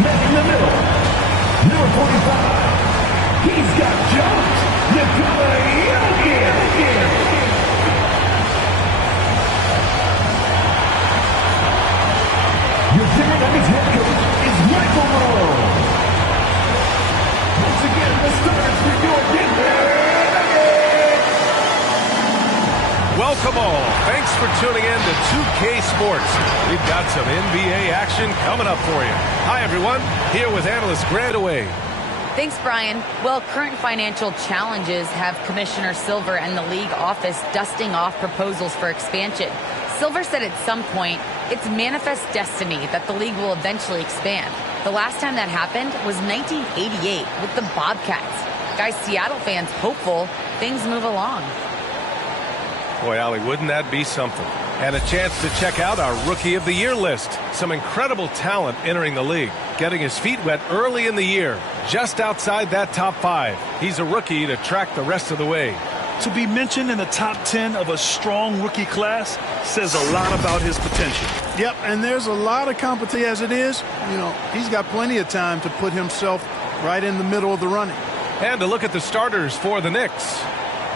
Met in the middle. Number 45. He's got jumped. Nikola Jokic. Your Denver Nuggets head coach is Michael Malone. Once again, the starters for your Denver Nuggets. Welcome all. Thanks for tuning in to 2K Sports. We've got some NBA action coming up for you. Hi, everyone. Here with analyst Grant Away. Thanks, Brian. Well, current financial challenges have Commissioner Silver and the league office dusting off proposals for expansion. Silver said at some point, it's manifest destiny that the league will eventually expand. The last time that happened was 1988 with the Bobcats. Guys, Seattle fans hopeful things move along. Boy, Allie, wouldn't that be something? And a chance to check out our Rookie of the Year list. Some incredible talent entering the league, getting his feet wet early in the year, just outside that top 5. He's a rookie to track the rest of the way. To be mentioned in the top 10 of a strong rookie class says a lot about his potential. Yep, and there's a lot of competition as it is. You know, he's got plenty of time to put himself right in the middle of the running. And to look at the starters for the Knicks.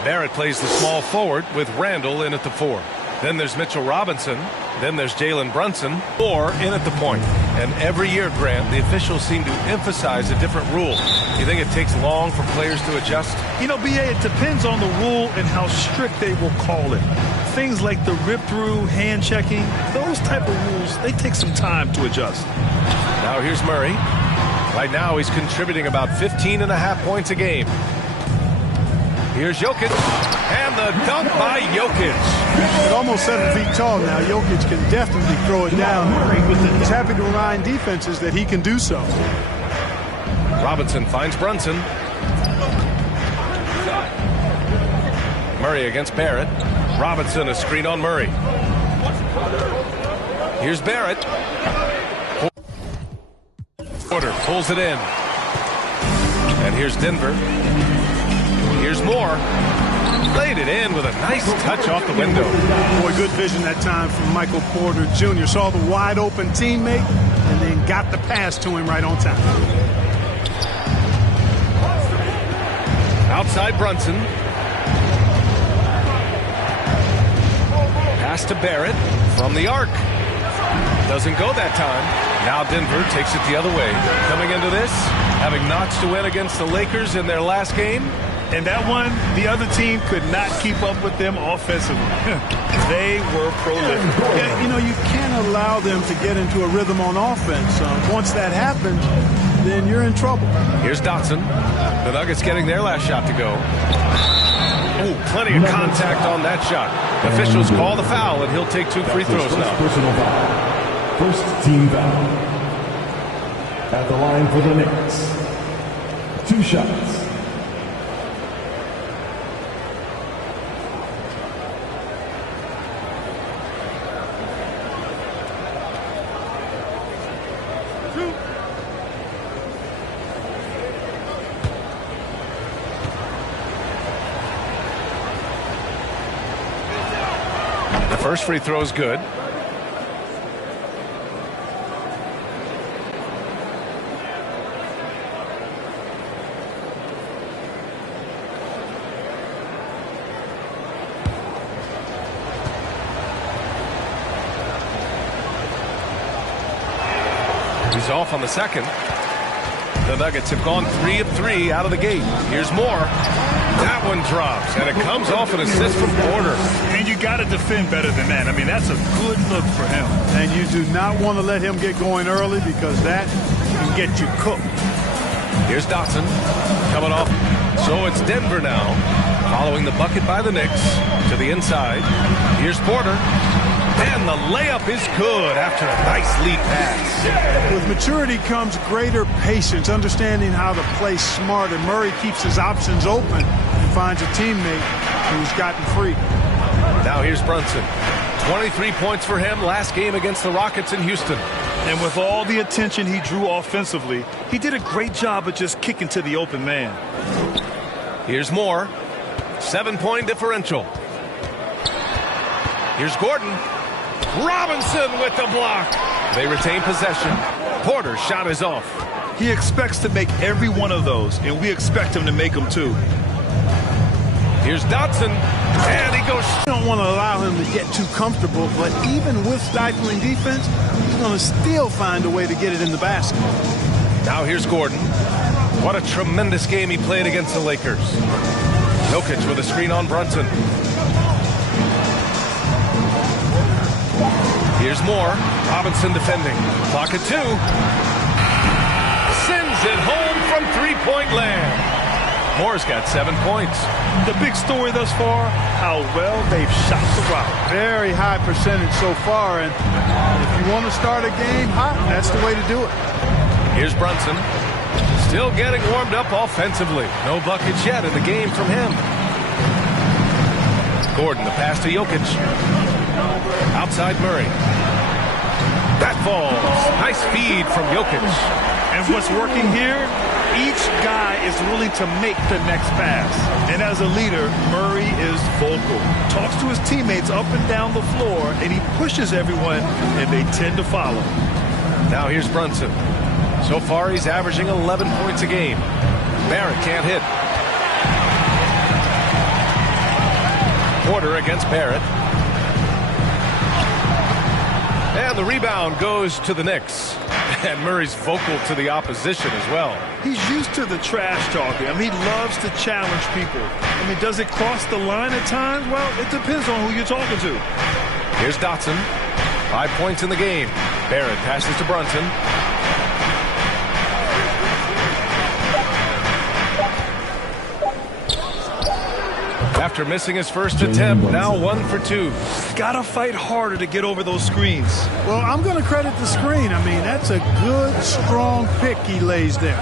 Barrett plays the small forward with Randall in at the 4. Then there's Mitchell Robinson. Then there's Jalen Brunson, or in at the point. And every year, Grant, the officials seem to emphasize a different rule. You think it takes long for players to adjust? You know, B.A., it depends on the rule and how strict they will call it. Things like the rip-through, hand-checking, those type of rules, they take some time to adjust. Now here's Murray. Right now he's contributing about 15.5 points a game. Here's Jokic, and the dunk by Jokic. At almost 7 feet tall now, Jokic can definitely throw it down. He's happy to remind defenses that he can do so. Robinson finds Brunson. Murray against Barrett. Robinson a screen on Murray. Here's Barrett. Porter pulls it in. And here's Denver. Here's Moore. Played it in with a nice touch off the window. Boy, good vision that time from Michael Porter Jr. Saw the wide open teammate and then got the pass to him right on time. Outside Brunson. Pass to Barrett from the arc. Doesn't go that time. Now Denver takes it the other way. Coming into this, having notched a win against the Lakers in their last game. And that one, the other team could not keep up with them offensively. They were prolific. Yeah, you know, you can't allow them to get into a rhythm on offense. Once that happens, then you're in trouble. Here's Dotson. The Nuggets getting their last shot to go. Oh, plenty of contact on that shot. Officials call the foul, and he'll take 2 free throws now. Personal foul. First team foul. At the line for the Knicks. 2 shots. First free throw is good. He's off on the second. The Nuggets have gone 3 of 3 out of the gate. Here's Moore. That one drops, and it comes off an assist from Porter. And you got to defend better than that. I mean, that's a good look for him. And you do not want to let him get going early because that can get you cooked. Here's Dotson coming off. So it's Denver now, following the bucket by the Knicks to the inside. Here's Porter. And the layup is good after a nice lead pass. With maturity comes greater patience, understanding how to play smart. And Murray keeps his options open and finds a teammate who's gotten free. Now here's Brunson. 23 points for him last game against the Rockets in Houston. And with all the attention he drew offensively, he did a great job of just kicking to the open man. Here's Moore. 7-point differential. Here's Gordon. Robinson with the block. They retain possession. Porter's shot is off. He expects to make every one of those, and we expect him to make them too. Here's Dotson, and he goes. You don't want to allow him to get too comfortable, but even with stifling defense, he's going to still find a way to get it in the basket. Now here's Gordon. What a tremendous game he played against the Lakers. Jokic with a screen on Brunson. Here's Moore. Robinson defending. Clock at 2. Sends it home from three-point land. Moore's got 7 points. The big story thus far, how well they've shot the rock. Very high percentage so far, and if you want to start a game hot, that's the way to do it. Here's Brunson. Still getting warmed up offensively. No buckets yet in the game from him. Gordon, the pass to Jokic. Outside Murray. That falls. Nice feed from Jokic. And what's working here? Each guy is willing to make the next pass. And as a leader, Murray is vocal. Talks to his teammates up and down the floor, and he pushes everyone, and they tend to follow. Now here's Brunson. So far, he's averaging 11 points a game. Barrett can't hit. Porter against Barrett. And the rebound goes to the Knicks. And Murray's vocal to the opposition as well. He's used to the trash talking. I mean, he loves to challenge people. I mean, does it cross the line at times? Well, it depends on who you're talking to. Here's Dotson. 5 points in the game. Barrett passes to Brunson. After missing his first attempt, now 1 for 2. Gotta fight harder to get over those screens. Well, I'm going to credit the screen. I mean, that's a good, strong pick he lays there.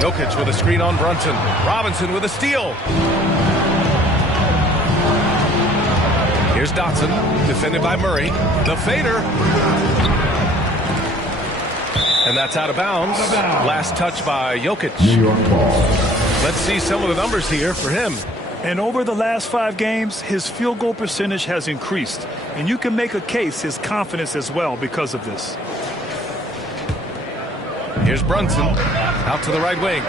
Jokic with a screen on Brunson. Robinson with a steal. Here's Dotson, defended by Murray. The fader. And that's out of bounds. Last touch by Jokic. New York ball. Let's see some of the numbers here for him. And over the last 5 games, his field goal percentage has increased. And you can make a case his confidence as well because of this. Here's Brunson out to the right wing.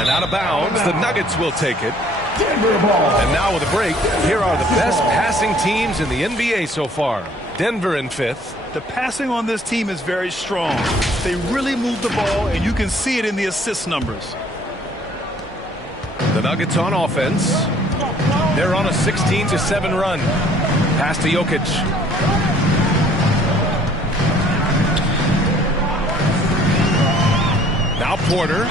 And out of bounds, the Nuggets will take it. Denver ball. And now with a break, here are the best passing teams in the NBA so far. Denver in 5th. The passing on this team is very strong. They really move the ball, and you can see it in the assist numbers. The Nuggets on offense. They're on a 16-7 run. Pass to Jokic. Now Porter.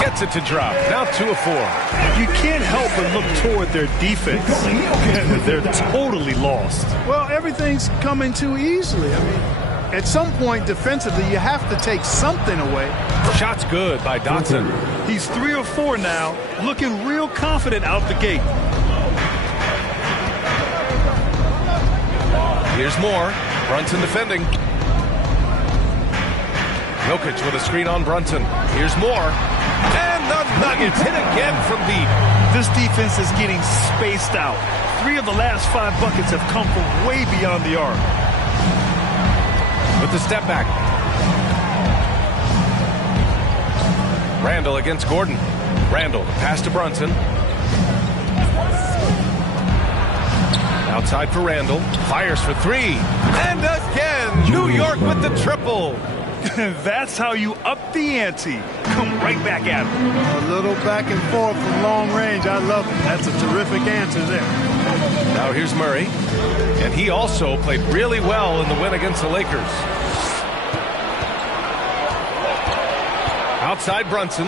Gets it to drop. Now 2 of 4. You can't help but look toward their defense. They're totally lost. Well, everything's coming too easily. I mean, at some point defensively, you have to take something away. Shot's good by Dotson. He's 3 of 4 now, looking real confident out the gate. Here's Moore. Brunson defending. Jokic with a screen on Brunson. Here's Moore. And the Nuggets hit again from deep. This defense is getting spaced out. 3 of the last 5 buckets have come from way beyond the arc. With the step back. Randall against Gordon. Randall, pass to Brunson. Outside for Randall. Fires for 3. And again, New York with the triple. That's how you up the ante. Come right back at him. A little back and forth from long range. I love it. That's a terrific answer there. Now here's Murray. And he also played really well in the win against the Lakers. Outside Brunson.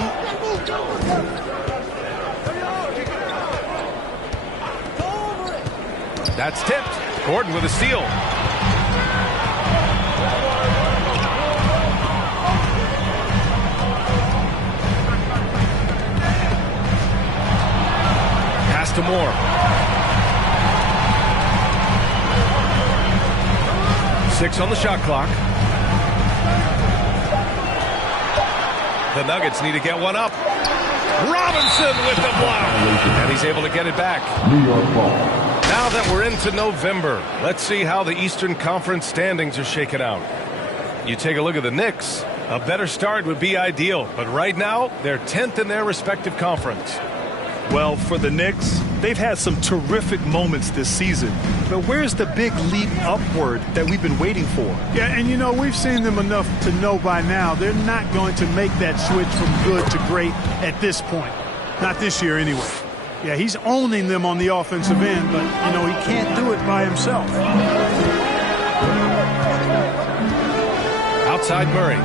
That's tipped. Gordon with a steal. Pass to Moore. Six on the shot clock. The Nuggets need to get one up. Robinson with the block. And he's able to get it back. New York ball. Now that we're into November, let's see how the Eastern Conference standings are shaken out. You take a look at the Knicks, a better start would be ideal, but right now, they're 10th in their respective conference. Well, for the Knicks, they've had some terrific moments this season. But where's the big leap upward that we've been waiting for? Yeah, and you know, we've seen them enough to know by now they're not going to make that switch from good to great at this point. Not this year anyway. Yeah, he's owning them on the offensive end, but, you know, he can't do it by himself. Outside Murray.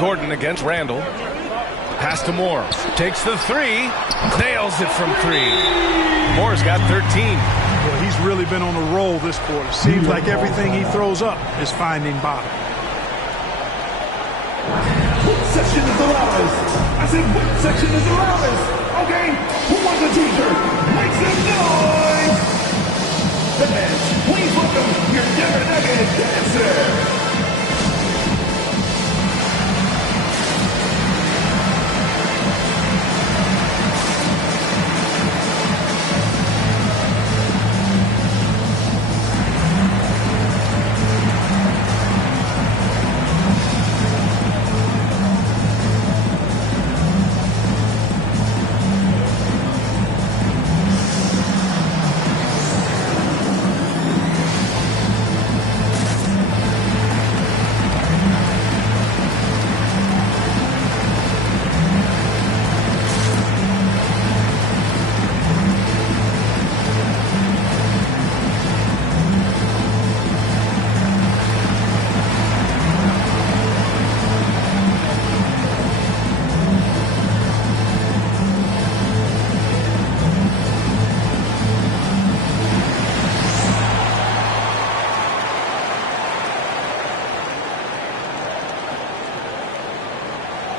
Gordon against Randall. Pass to Moore. Takes the three. Nails it from three. Moore's got 13. Well, he's really been on a roll this quarter. Seems like everything he throws up is finding bottom. What section is the loudest? I said, what section is the loudest? Okay, who wants a t-shirt? Make some noise! Fans, please welcome your Denver Nuggets dancer!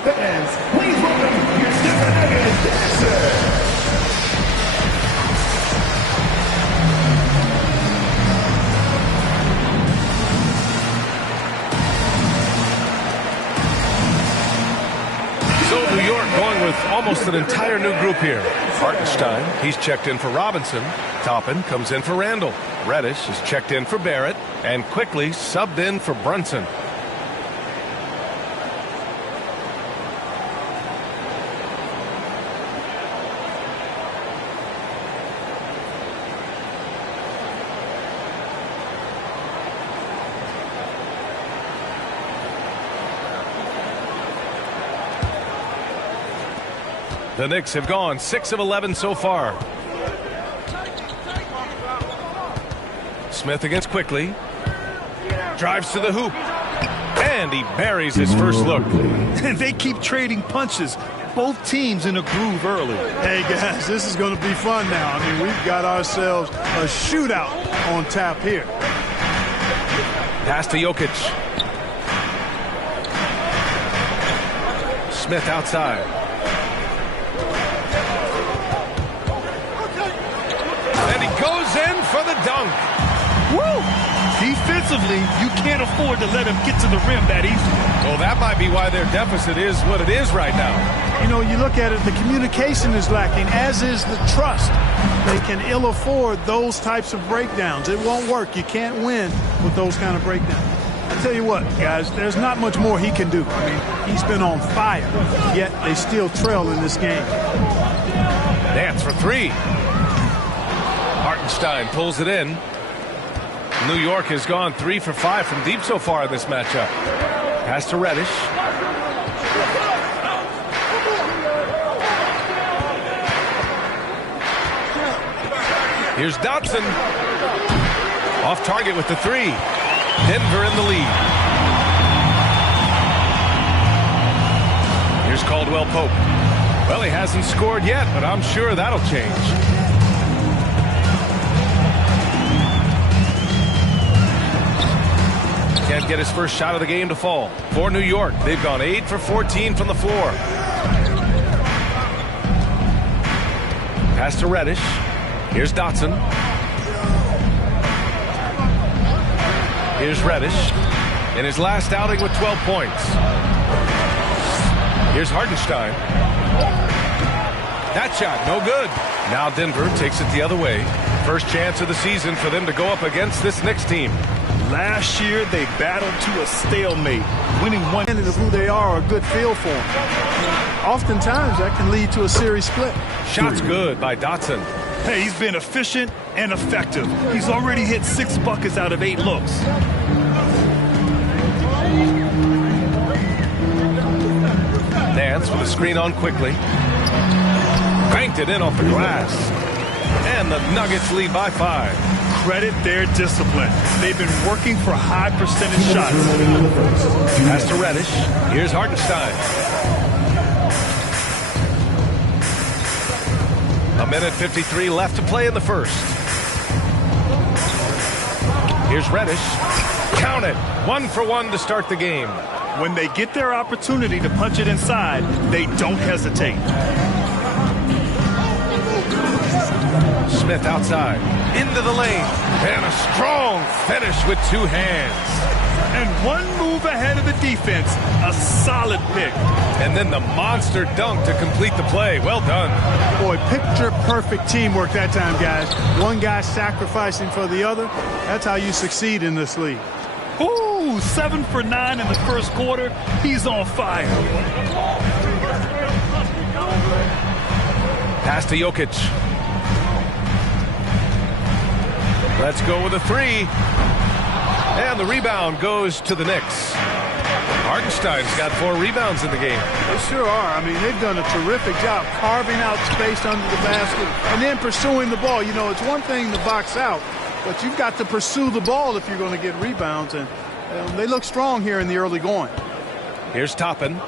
Fans, please welcome your Denver Nuggets dancer! So New York going with almost an entire new group here. Hartenstein, he's checked in for Robinson. Toppin comes in for Randall. Reddish is checked in for Barrett. And quickly subbed in for Brunson. The Knicks have gone 6 of 11 so far. Smith against Quickly. Drives to the hoop. And he buries his first look. And they keep trading punches. Both teams in a groove early. Hey, guys, this is going to be fun now. I mean, we've got ourselves a shootout on tap here. Pass to Jokic. Smith outside. And he goes in for the dunk. Woo! Defensively, you can't afford to let him get to the rim that easily. Well, that might be why their deficit is what it is right now. You know, you look at it, the communication is lacking, as is the trust. They can ill afford those types of breakdowns. It won't work. You can't win with those kind of breakdowns. I tell you what, guys, there's not much more he can do. I mean, he's been on fire, yet they still trail in this game. Dance for three. Hartenstein pulls it in. New York has gone 3 for 5 from deep so far in this matchup. Pass to Reddish. Here's Dotson. Off target with the three. Denver in the lead. Here's Caldwell Pope. Well, he hasn't scored yet, but I'm sure that'll change. Can't get his first shot of the game to fall. For New York, they've gone 8 for 14 from the floor. Pass to Reddish. Here's Dotson. Here's Reddish in his last outing with 12 points. Here's Hartenstein. That shot, no good. Now Denver takes it the other way. First chance of the season for them to go up against this Knicks team. Last year, they battled to a stalemate, winning one. Of who they are, a good feel for them. Oftentimes, that can lead to a series split. Shot's good by Dotson. Hey, he's been efficient and effective. He's already hit 6 buckets out of 8 looks. Nance with a screen on quickly. Banked it in off the glass. And the Nuggets lead by 5. Credit their discipline. They've been working for high percentage shots. Pass to Reddish. Here's Hartenstein. A minute 53 left to play in the first. Here's Reddish. Count it. 1 for 1 to start the game. When they get their opportunity to punch it inside, they don't hesitate. Smith outside. Into the lane. And a strong finish with 2 hands. And 1 move ahead of the defense. A solid pick. And then the monster dunk to complete the play. Well done. Boy, picture-perfect teamwork that time, guys. One guy sacrificing for the other. That's how you succeed in this league. Ooh, 7 for 9 in the first quarter. He's on fire. Pass to Jokic. Let's go with a 3. And the rebound goes to the Knicks. Hartenstein's got 4 rebounds in the game. They sure are. I mean, they've done a terrific job carving out space under the basket and then pursuing the ball. You know, it's one thing to box out, but you've got to pursue the ball if you're going to get rebounds. And they look strong here in the early going. Here's Toppin.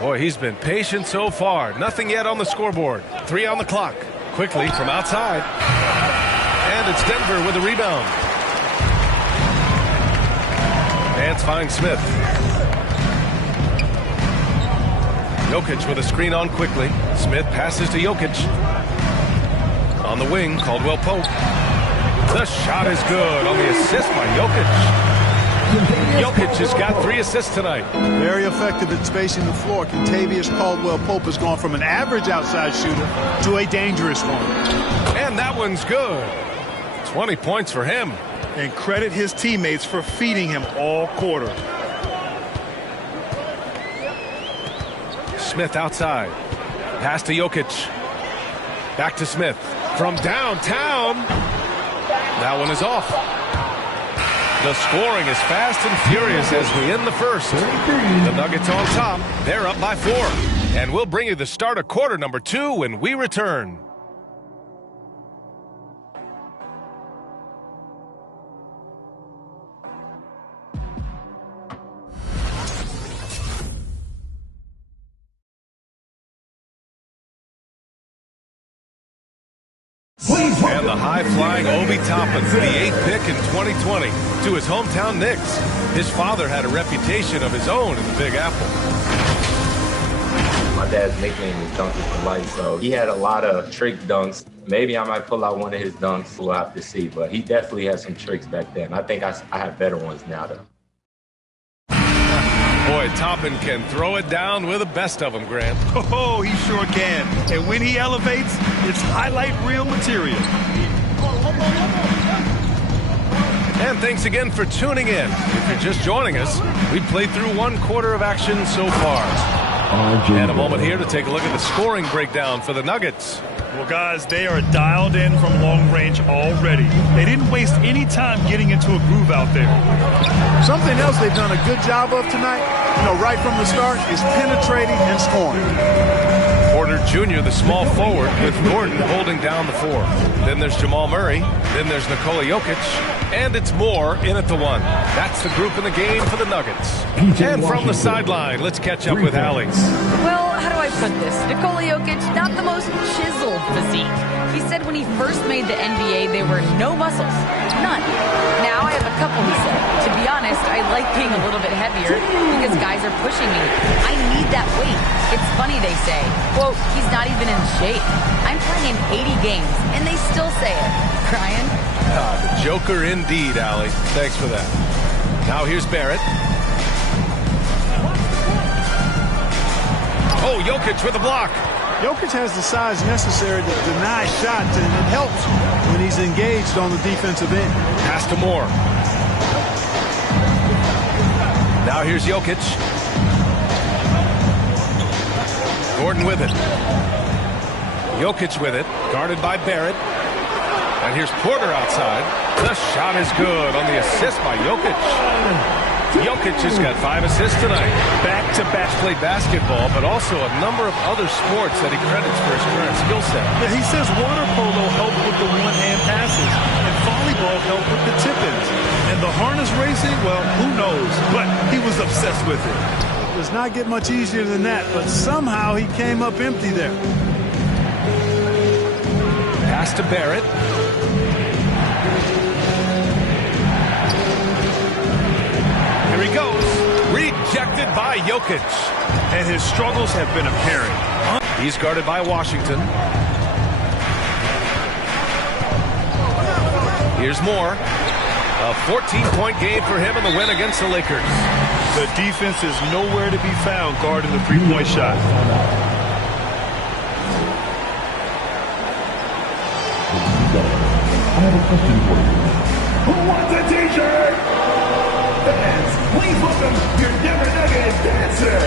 Boy, he's been patient so far. Nothing yet on the scoreboard. 3 on the clock. Quickly from outside. And it's Denver with the rebound. Nance finds Smith. Jokic with a screen on quickly. Smith passes to Jokic. On the wing, Caldwell Pope. The shot is good on the assist by Jokic. Jokic has got 3 assists tonight. Very effective at spacing the floor. Kentavious Caldwell-Pope has gone from an average outside shooter to a dangerous one. And that one's good. 20 points for him. And credit his teammates for feeding him all quarter. Smith outside. Pass to Jokic. Back to Smith. From downtown. That one is off. The scoring is fast and furious as we end the first. The Nuggets on top. They're up by 4. And we'll bring you the start of quarter number 2 when we return. And the high-flying Obi Toppin, the 8th pick in 2020, to his hometown Knicks. His father had a reputation of his own in the Big Apple. My dad's nickname is Donkey for Life, so he had a lot of trick dunks. Maybe I might pull out one of his dunks. We'll have to see, but he definitely had some tricks back then. I think I have better ones now, though. Boy, Toppin can throw it down with the best of them, Grant. Oh, he sure can. And when he elevates, it's highlight reel material. And thanks again for tuning in. If you're just joining us, we've played through 1 quarter of action so far. And a moment here to take a look at the scoring breakdown for the Nuggets. Well, guys, they are dialed in from long range already. They didn't waste any time getting into a groove out there. Something else they've done a good job of tonight, right from the start, is penetrating and scoring. Porter Jr., the small forward, with Gordon holding down the 4. Then there's Jamal Murray. Then there's Nikola Jokic. And it's Moore in at the 1. That's the group in the game for the Nuggets. And from the sideline, let's catch up with Allie. Well, how do I put this? Nikola Jokic, not the most chiseled physique. He said when he first made the NBA, there were no muscles. None. Now I have a couple, he said. To be honest, I like being a little bit heavier because guys are pushing me. I need that weight. It's funny they say, quote, he's not even in shape. I'm playing in 80 games, and they still say it. Brian? The Joker indeed, Allie. Thanks for that. Now here's Barrett. Oh, Jokic with a block. Jokic has the size necessary to deny shots, and it helps when he's engaged on the defensive end. Pass to Moore. Now here's Jokic. Gordon with it. Jokic with it, guarded by Barrett. And here's Porter outside. The shot is good on the assist by Jokic. Jokic has got 5 assists tonight. Back-to-back. Played basketball, but also a number of other sports that he credits for his current skill set. He says water polo helped with the one-hand passes, and volleyball helped with the tip-ins. And the harness racing, well, who knows? But he was obsessed with it. It does not get much easier than that, but somehow he came up empty there. Pass to Barrett. Here he goes. Rejected by Jokic. And his struggles have been apparent. He's guarded by Washington. Here's Moore. A 14-point game for him in the win against the Lakers. The defense is nowhere to be found guarding the three-point shot. I have a question for you. Who wants a t-shirt? Fans, please welcome your Denver Nuggets dancer.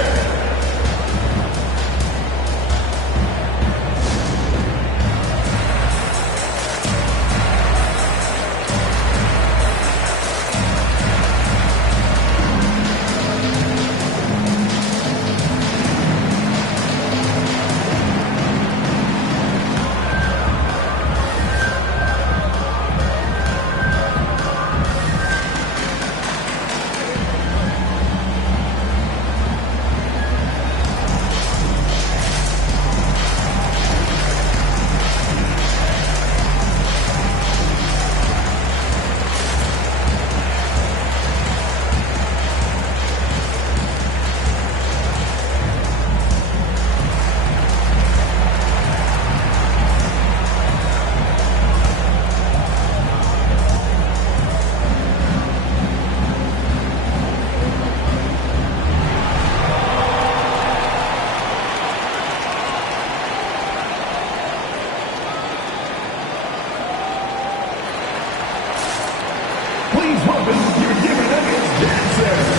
Please welcome your Denver Nuggets dancer.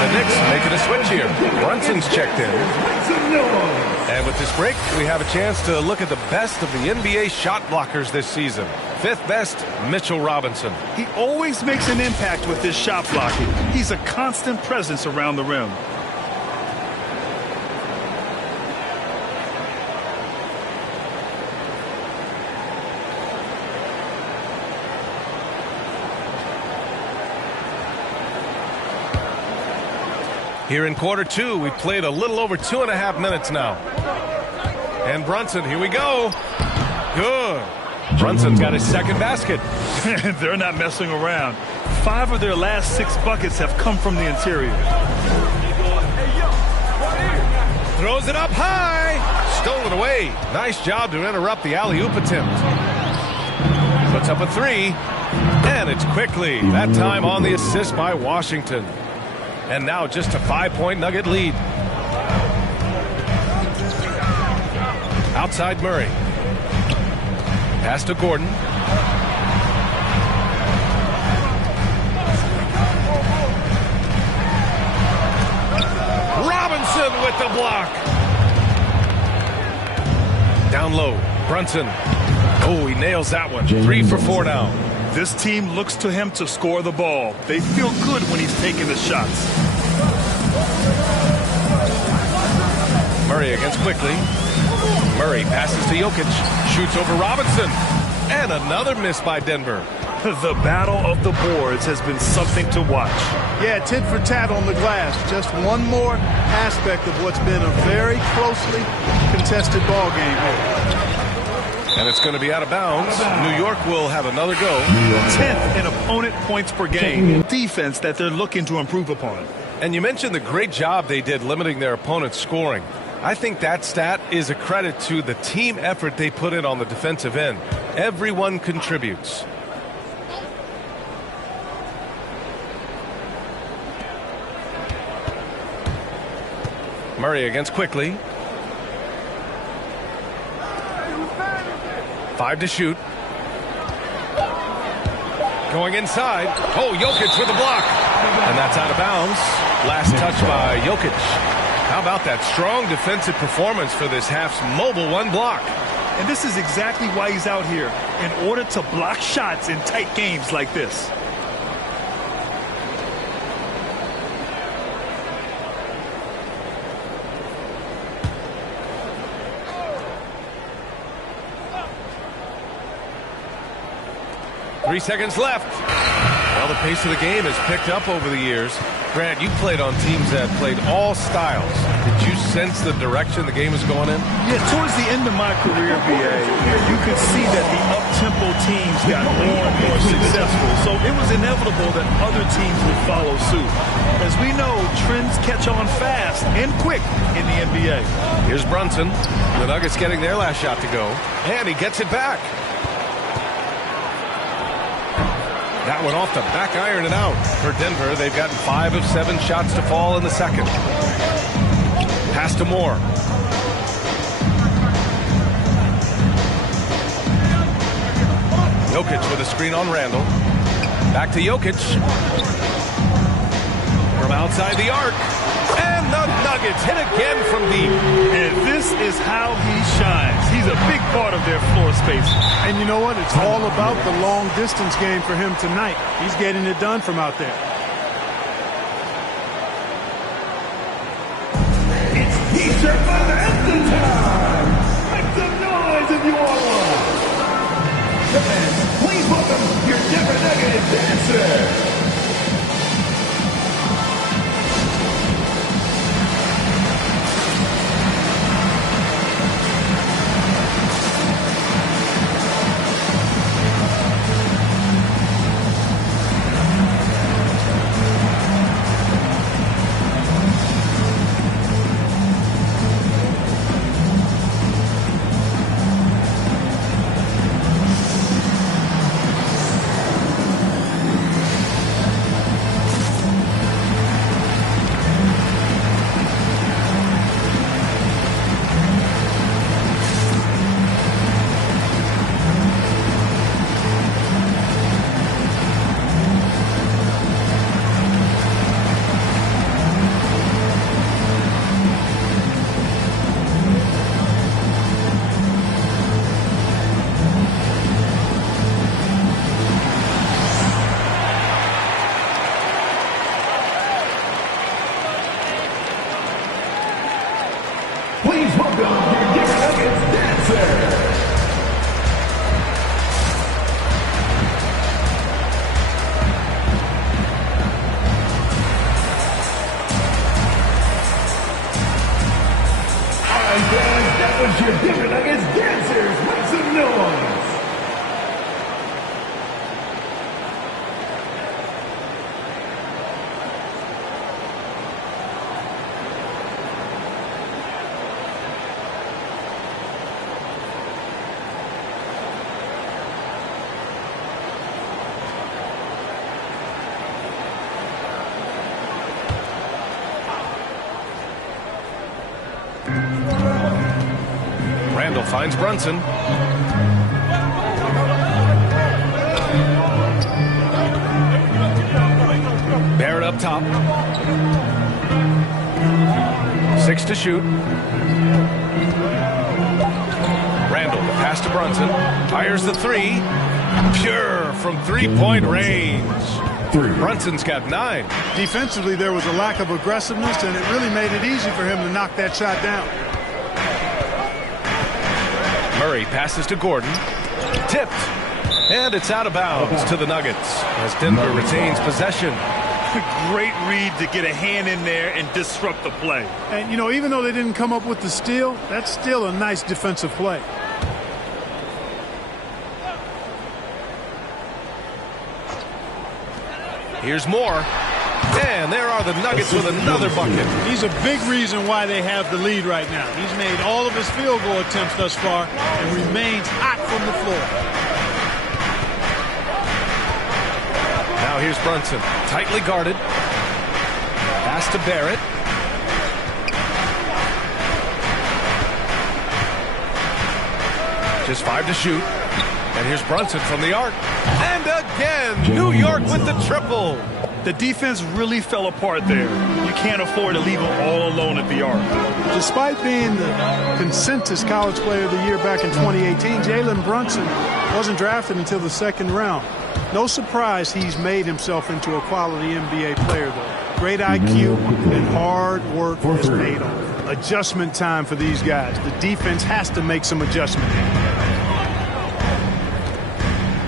The Knicks making a switch here. Brunson's checked in. And with this break, we have a chance to look at the best of the NBA shot blockers this season. 5th best, Mitchell Robinson. He always makes an impact with his shot blocking. He's a constant presence around the rim. Here in quarter 2, we played a little over 2.5 minutes now. And Brunson, here we go. Good. Brunson's got his second basket. They're not messing around. 5 of their last 6 buckets have come from the interior. Throws it up high. Stolen away. Nice job to interrupt the alley-oop attempt. Puts up a 3. And it's quickly. That time on the assist by Washington. And now just a 5-point Nugget lead. Outside Murray. Pass to Gordon. Robinson with the block. Down low. Brunson. Oh, he nails that one. 3 for 4 now. This team looks to him to score the ball. They feel good when he's taking the shots. Murray against quickly. Murray passes to Jokic. Shoots over Robinson. And another miss by Denver. The battle of the boards has been something to watch. Yeah, tit for tat on the glass. Just one more aspect of what's been a very closely contested ball game here. And it's going to be out of bounds. New York will have another go. 10th in opponent points per game. Defense that they're looking to improve upon. And you mentioned the great job they did limiting their opponent's scoring. I think that stat is a credit to the team effort they put in on the defensive end. Everyone contributes. Murray against Quickly. 5 to shoot. Going inside. Oh, Jokic with a block. And that's out of bounds. Last touch by Jokic. How about that strong defensive performance for this half's mobile one block? And this is exactly why he's out here, in order to block shots in tight games like this. Three seconds left. Well, the pace of the game has picked up over the years. Grant, you played on teams that played all styles. Did you sense the direction the game is going in? Yeah, towards the end of my career, BA, you could see that the up-tempo teams got more and more successful. So it was inevitable that other teams would follow suit. As we know, trends catch on fast and quick in the NBA. Here's Brunson. The Nuggets getting their last shot to go. And he gets it back. That one off the back iron and out. For Denver, they've gotten 5 of 7 shots to fall in the second. Pass to Moore. Jokic with a screen on Randall. Back to Jokic. From outside the arc. And the Nuggets hit again from deep. And this is how he shines. He's a big part of their floor space. And you know what? It's all about the long distance game for him tonight. He's getting it done from out there. It's T-shirt by the end of time. Make some noise if you want one. Fans, please welcome your Denver Nuggets dancer. Please welcome your Denver Nuggets dancer. All right, guys, that was your Denver Nuggets dancers. Make some noise. Randall finds Brunson. Barrett up top. 6 to shoot. Randall, pass to Brunson. Fires the 3. Pure from three-point range. Brunson's got 9. Defensively, there was a lack of aggressiveness, and it really made it easy for him to knock that shot down. Murray passes to Gordon. Tipped. And it's out of bounds to the Nuggets as Denver retains possession. Great read to get a hand in there and disrupt the play. And, you know, even though they didn't come up with the steal, that's still a nice defensive play. Here's Moore. And there are the Nuggets with another bucket. He's a big reason why they have the lead right now. He's made all of his field goal attempts thus far and remains hot from the floor. Now here's Brunson. Tightly guarded. Pass to Barrett. Just 5 to shoot. And here's Brunson from the arc. And again, New York with the triple. The defense really fell apart there. You can't afford to leave them all alone at the arc. Despite being the consensus college player of the year back in 2018, Jalen Brunson wasn't drafted until the second round. No surprise he's made himself into a quality NBA player, though. Great IQ and hard work has paid off. Adjustment time for these guys. The defense has to make some adjustment.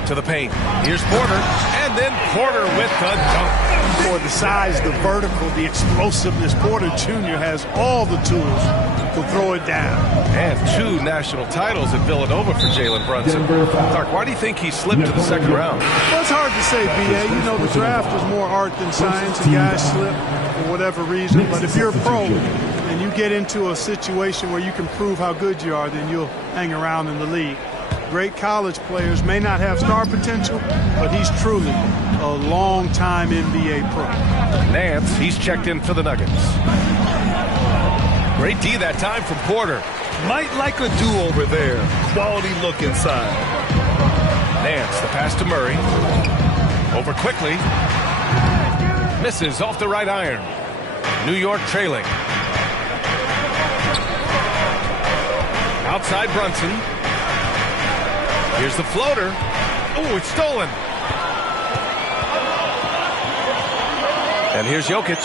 To the paint. Here's Porter. And then Porter with the dunk. For the size, the vertical, the explosiveness, Porter Jr. has all the tools to throw it down. And 2 national titles at Villanova for Jalen Brunson. Clark, why do you think he slipped to the second round? Well, it's hard to say, B.A. You know, the draft is more art than science, and guys slip for whatever reason. But if you're a pro and you get into a situation where you can prove how good you are, then you'll hang around in the league. Great college players may not have star potential, but he's truly a long-time NBA pro. Nance, he's checked in for the Nuggets. Great D that time from Porter. Might like a do-over there. Quality look inside. Nance, the pass to Murray. Over quickly. Misses off the right iron. New York trailing. Outside Brunson. Here's the floater. Oh, it's stolen. And here's Jokic.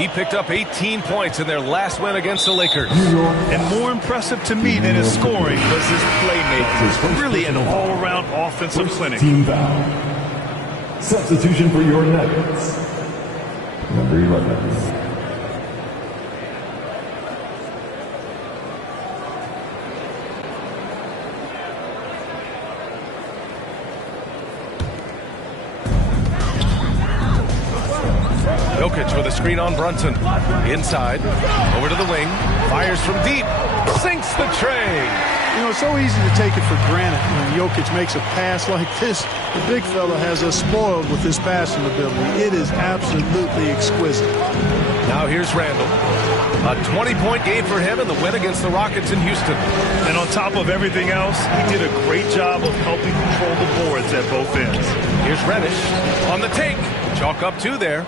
He picked up 18 points in their last win against the Lakers. And more impressive to me than his scoring was his playmaking. Really an all-around offensive clinic. Team foul. Substitution for your Nuggets. Number 11. Jokic with a screen on Brunson. Inside. Over to the wing. Fires from deep. Sinks the tray. You know, it's so easy to take it for granted when Jokic makes a pass like this. The big fella has us spoiled with his passing ability. It is absolutely exquisite. Now here's Randall. A 20-point game for him in the win against the Rockets in Houston. And on top of everything else, he did a great job of helping control the boards at both ends. Here's Reddish on the take. Chalk up 2 there.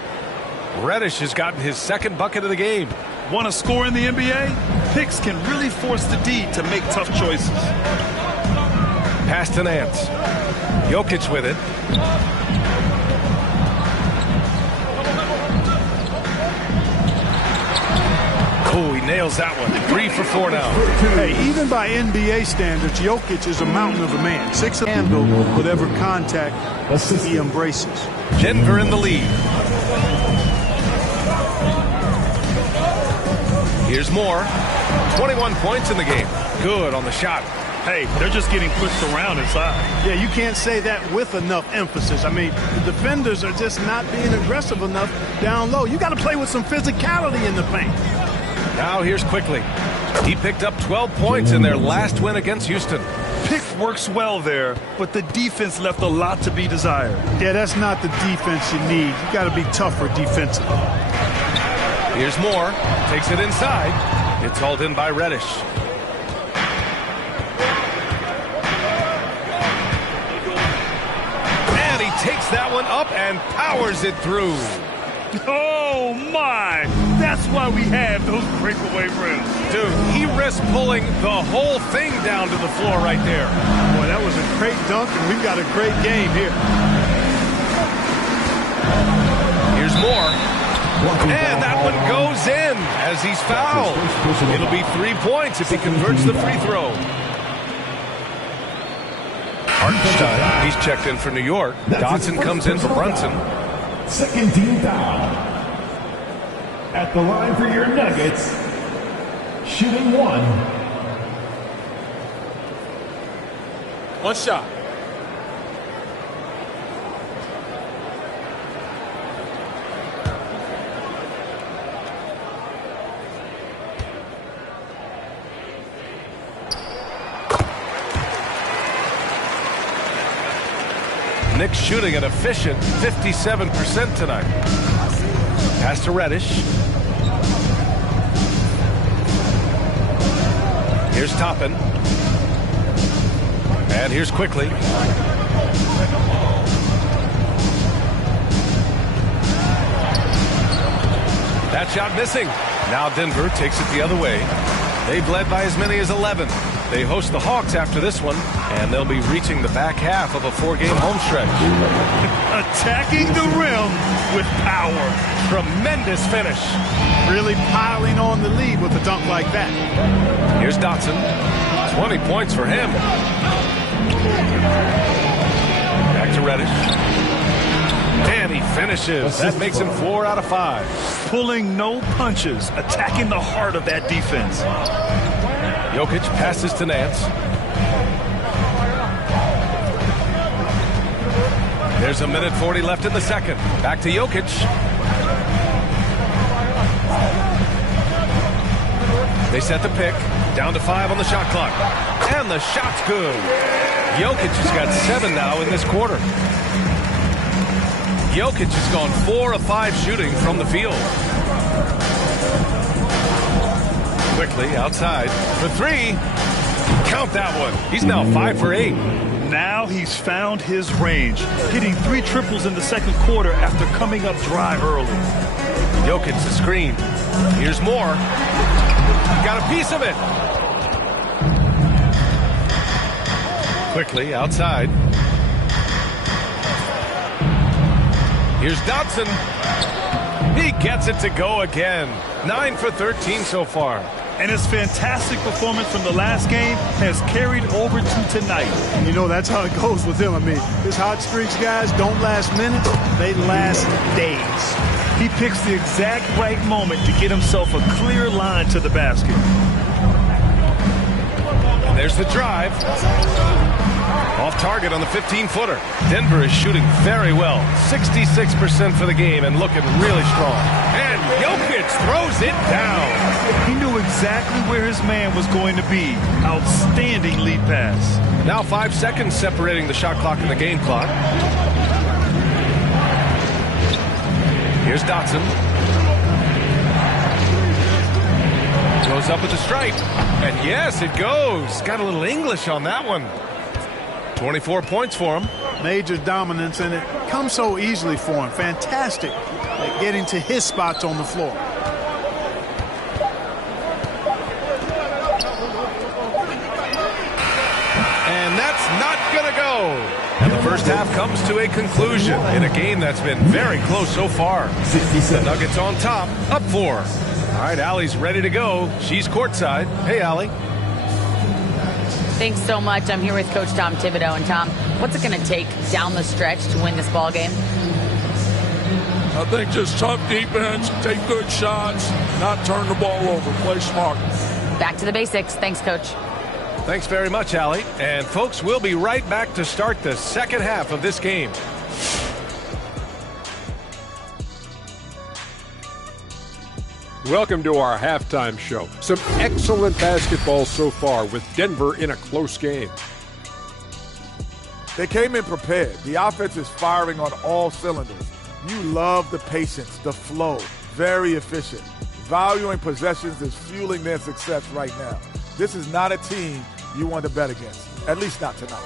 Reddish has gotten his second bucket of the game. Want to score in the NBA? Picks can really force the D to make tough choices. Pass to Nance. Jokic with it. Oh, he nails that one. 3 for 4 now. Hey, even by NBA standards, Jokic is a mountain of a man. 6 handle whatever contact he embraces. Denver in the lead. Here's Moore. 21 points in the game. Good on the shot. Hey, they're just getting pushed around inside. Yeah, you can't say that with enough emphasis. I mean, the defenders are just not being aggressive enough down low. You got to play with some physicality in the paint. Now here's Quickly. He picked up 12 points in their last win against Houston. Pick works well there, but the defense left a lot to be desired. Yeah, that's not the defense you need. You got to be tougher defensively. Here's Moore. Takes it inside. It's hauled in by Reddish. And he takes that one up and powers it through. Oh, my. That's why we have those breakaway rims. Dude, he risked pulling the whole thing down to the floor right there. Boy, that was a great dunk, and we've got a great game here. Here's Moore. And that one goes in as he's fouled. It'll be 3 points if he converts the free throw. Hartenstein, he's checked in for New York. Dotson comes in for Brunson. Second team foul. At the line for your Nuggets, shooting 1. One shot. Knicks shooting an efficient 57% tonight. Pass to Reddish. Here's Toppin. And here's quickly. That shot missing. Now Denver takes it the other way. They've led by as many as 11. They host the Hawks after this one, and they'll be reaching the back half of a 4-game home stretch. Attacking the rim with power. Tremendous finish. Really piling on the lead with a dunk like that. Here's Dotson. 20 points for him. Back to Reddish. And he finishes. That makes him 4 out of 5. Pulling no punches, attacking the heart of that defense. Jokic passes to Nance. There's a minute 40 left in the second. Back to Jokic. They set the pick. Down to 5 on the shot clock. And the shot's good. Jokic has got 7 now in this quarter. Jokic has gone 4 of 5 shooting from the field. Quickly outside for 3. Count that one. He's now 5 for 8. Now he's found his range, hitting 3 triples in the second quarter after coming up dry early. Jokic the screen. Here's more. Got a piece of it. Quickly outside. Here's Dotson. He gets it to go again. 9 for 13 so far. And his fantastic performance from the last game has carried over to tonight. You know, that's how it goes with him. I mean, his hot streaks, guys, don't last minutes. They last days. He picks the exact right moment to get himself a clear line to the basket. And there's the drive. Off target on the 15-footer. Denver is shooting very well. 66% for the game and looking really strong. And Jokic throws it down. He knew exactly where his man was going to be. Outstanding lead pass. Now 5 seconds separating the shot clock and the game clock. Here's Dotson. Goes up with the stripe. And yes, it goes. Got a little English on that one. 24 points for him. Major dominance, and it comes so easily for him. Fantastic at getting to his spots on the floor. And that's not going to go. And the first half comes to a conclusion in a game that's been very close so far. The Nuggets on top, up 4. All right, Allie's ready to go. She's courtside. Hey, Allie. Thanks so much. I'm here with Coach Tom Thibodeau. And Tom, what's it going to take down the stretch to win this ball game? I think just tough defense, take good shots, not turn the ball over, play smart. Back to the basics. Thanks, Coach. Thanks very much, Allie. And folks, we'll be right back to start the second half of this game. Welcome to our halftime show. Some excellent basketball so far with Denver in a close game. They came in prepared. The offense is firing on all cylinders. You love the patience, the flow, very efficient. Valuing possessions is fueling their success right now. This is not a team you want to bet against, at least not tonight.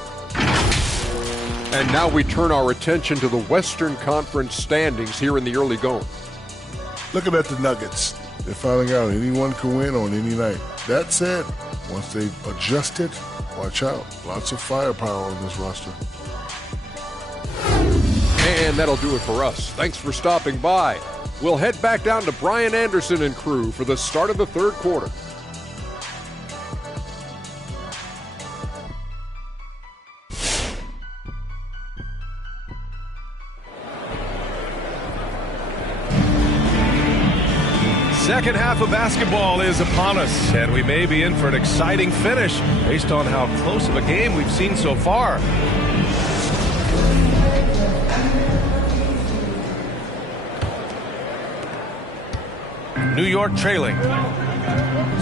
And now we turn our attention to the Western Conference standings here in the early going. Looking at the Nuggets, they're finding out anyone can win on any night. That said, once they've adjusted, watch out. Lots of firepower on this roster. And that'll do it for us. Thanks for stopping by. We'll head back down to Brian Anderson and crew for the start of the third quarter. Second half of basketball is upon us, and we may be in for an exciting finish based on how close of a game we've seen so far. New York trailing.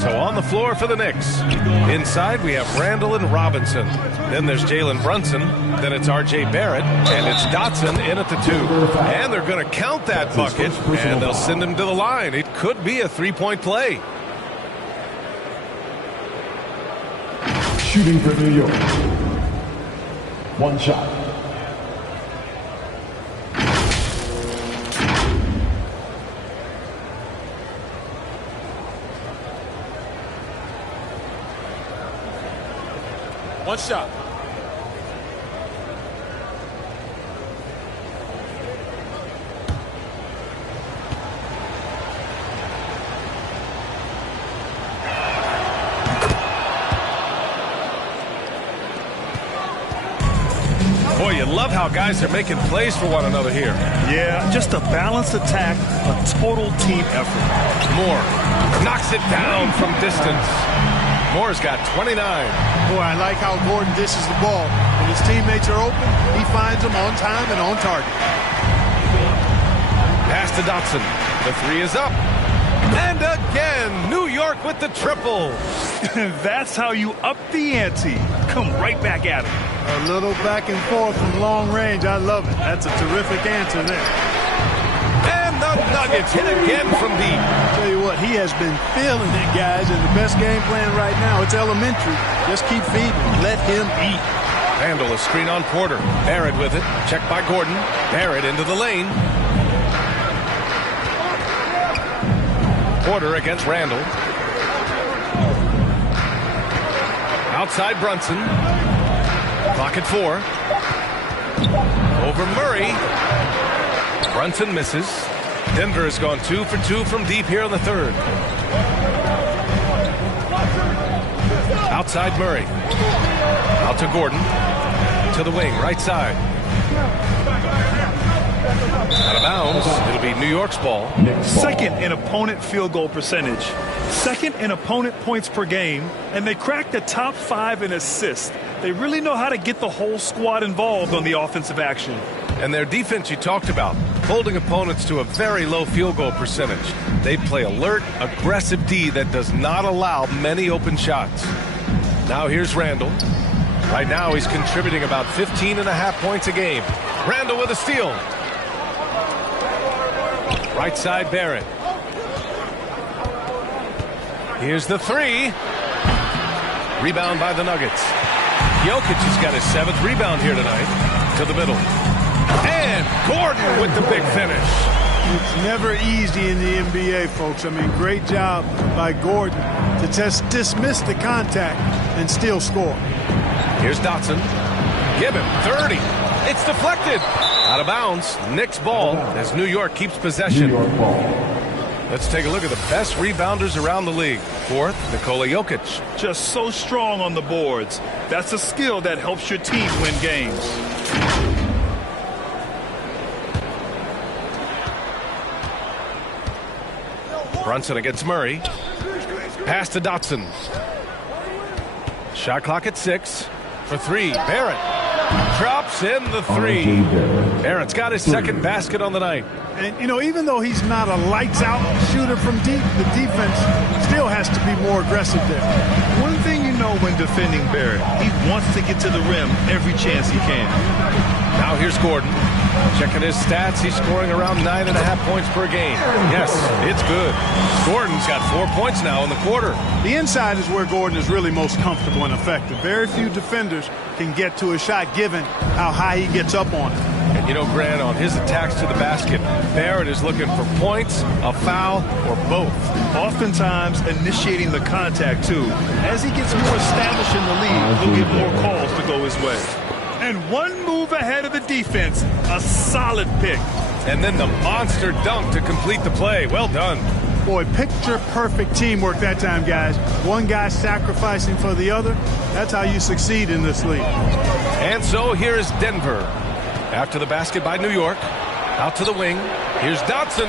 So on the floor for the Knicks. Inside we have Randall and Robinson. Then there's Jalen Brunson. Then it's R.J. Barrett. And it's Dotson in at the 2. And they're going to count that bucket. And they'll send him to the line. It could be a three-point play. Shooting for New York. One shot. One shot. Boy, you love how guys are making plays for one another here. Yeah, just a balanced attack, a total team effort. Moore knocks it down from distance. Moore's got 29. Boy, I like how Gordon dishes the ball. When his teammates are open, he finds them on time and on target. Pass to Dotson. The three is up. And again, New York with the triple. That's how you up the ante. Come right back at him. A little back and forth from long range. I love it. That's a terrific answer there. And the Nuggets hit again from deep. Tell you what, he has been feeling it, guys, and the best game plan right now, it's elementary. Just keep feeding. Let him eat. Randall, a screen on Porter. Barrett with it. Checked by Gordon. Barrett into the lane. Porter against Randall. Outside Brunson. Clock at 4. Over Murray. Brunson misses. Denver has gone 2 for 2 from deep here in the third. Outside Murray. Out to Gordon. To the wing, right side. Out of bounds. It'll be New York's ball. Second in opponent field goal percentage. Second in opponent points per game. And they cracked the top 5 in assists. They really know how to get the whole squad involved on the offensive action. And their defense you talked about, holding opponents to a very low field goal percentage. They play alert, aggressive D that does not allow many open shots. Now here's Randall. Right now he's contributing about 15.5 points a game. Randall with a steal. Right side Barrett. Here's the three. Rebound by the Nuggets. Jokic has got his 7th rebound here tonight. To the middle. And Gordon with the big finish. It's never easy in the NBA, folks. I mean, great job by Gordon to just dismiss the contact and still score. Here's Dotson. Give him 30. It's deflected. Out of bounds. Knicks ball as New York keeps possession. New York ball. Let's take a look at the best rebounders around the league. 4th, Nikola Jokic. Just so strong on the boards. That's a skill that helps your team win games. Brunson against Murray. Pass to Dotson. Shot clock at 6. For 3, Barrett. Drops in the 3. Barrett's got his 2nd basket on the night. And, you know, even though he's not a lights-out shooter from deep, the defense still has to be more aggressive there. One thing you know when defending Barrett, he wants to get to the rim every chance he can. Now here's Gordon. Checking his stats, he's scoring around 9.5 points per game. Yes, it's good. Gordon's got 4 points now in the quarter. The inside is where Gordon is really most comfortable and effective. Very few defenders can get to a shot given how high he gets up on it. And you know, Grant, on his attacks to the basket, Barrett is looking for points, a foul, or both. Oftentimes initiating the contact, too. As he gets more established in the league, he'll get more calls to go his way. And one move ahead of the defense, a solid pick. And then the monster dunk to complete the play. Well done. Boy, picture-perfect teamwork that time, guys. One guy sacrificing for the other. That's how you succeed in this league. And so here is Denver. After the basket by New York. Out to the wing. Here's Dotson.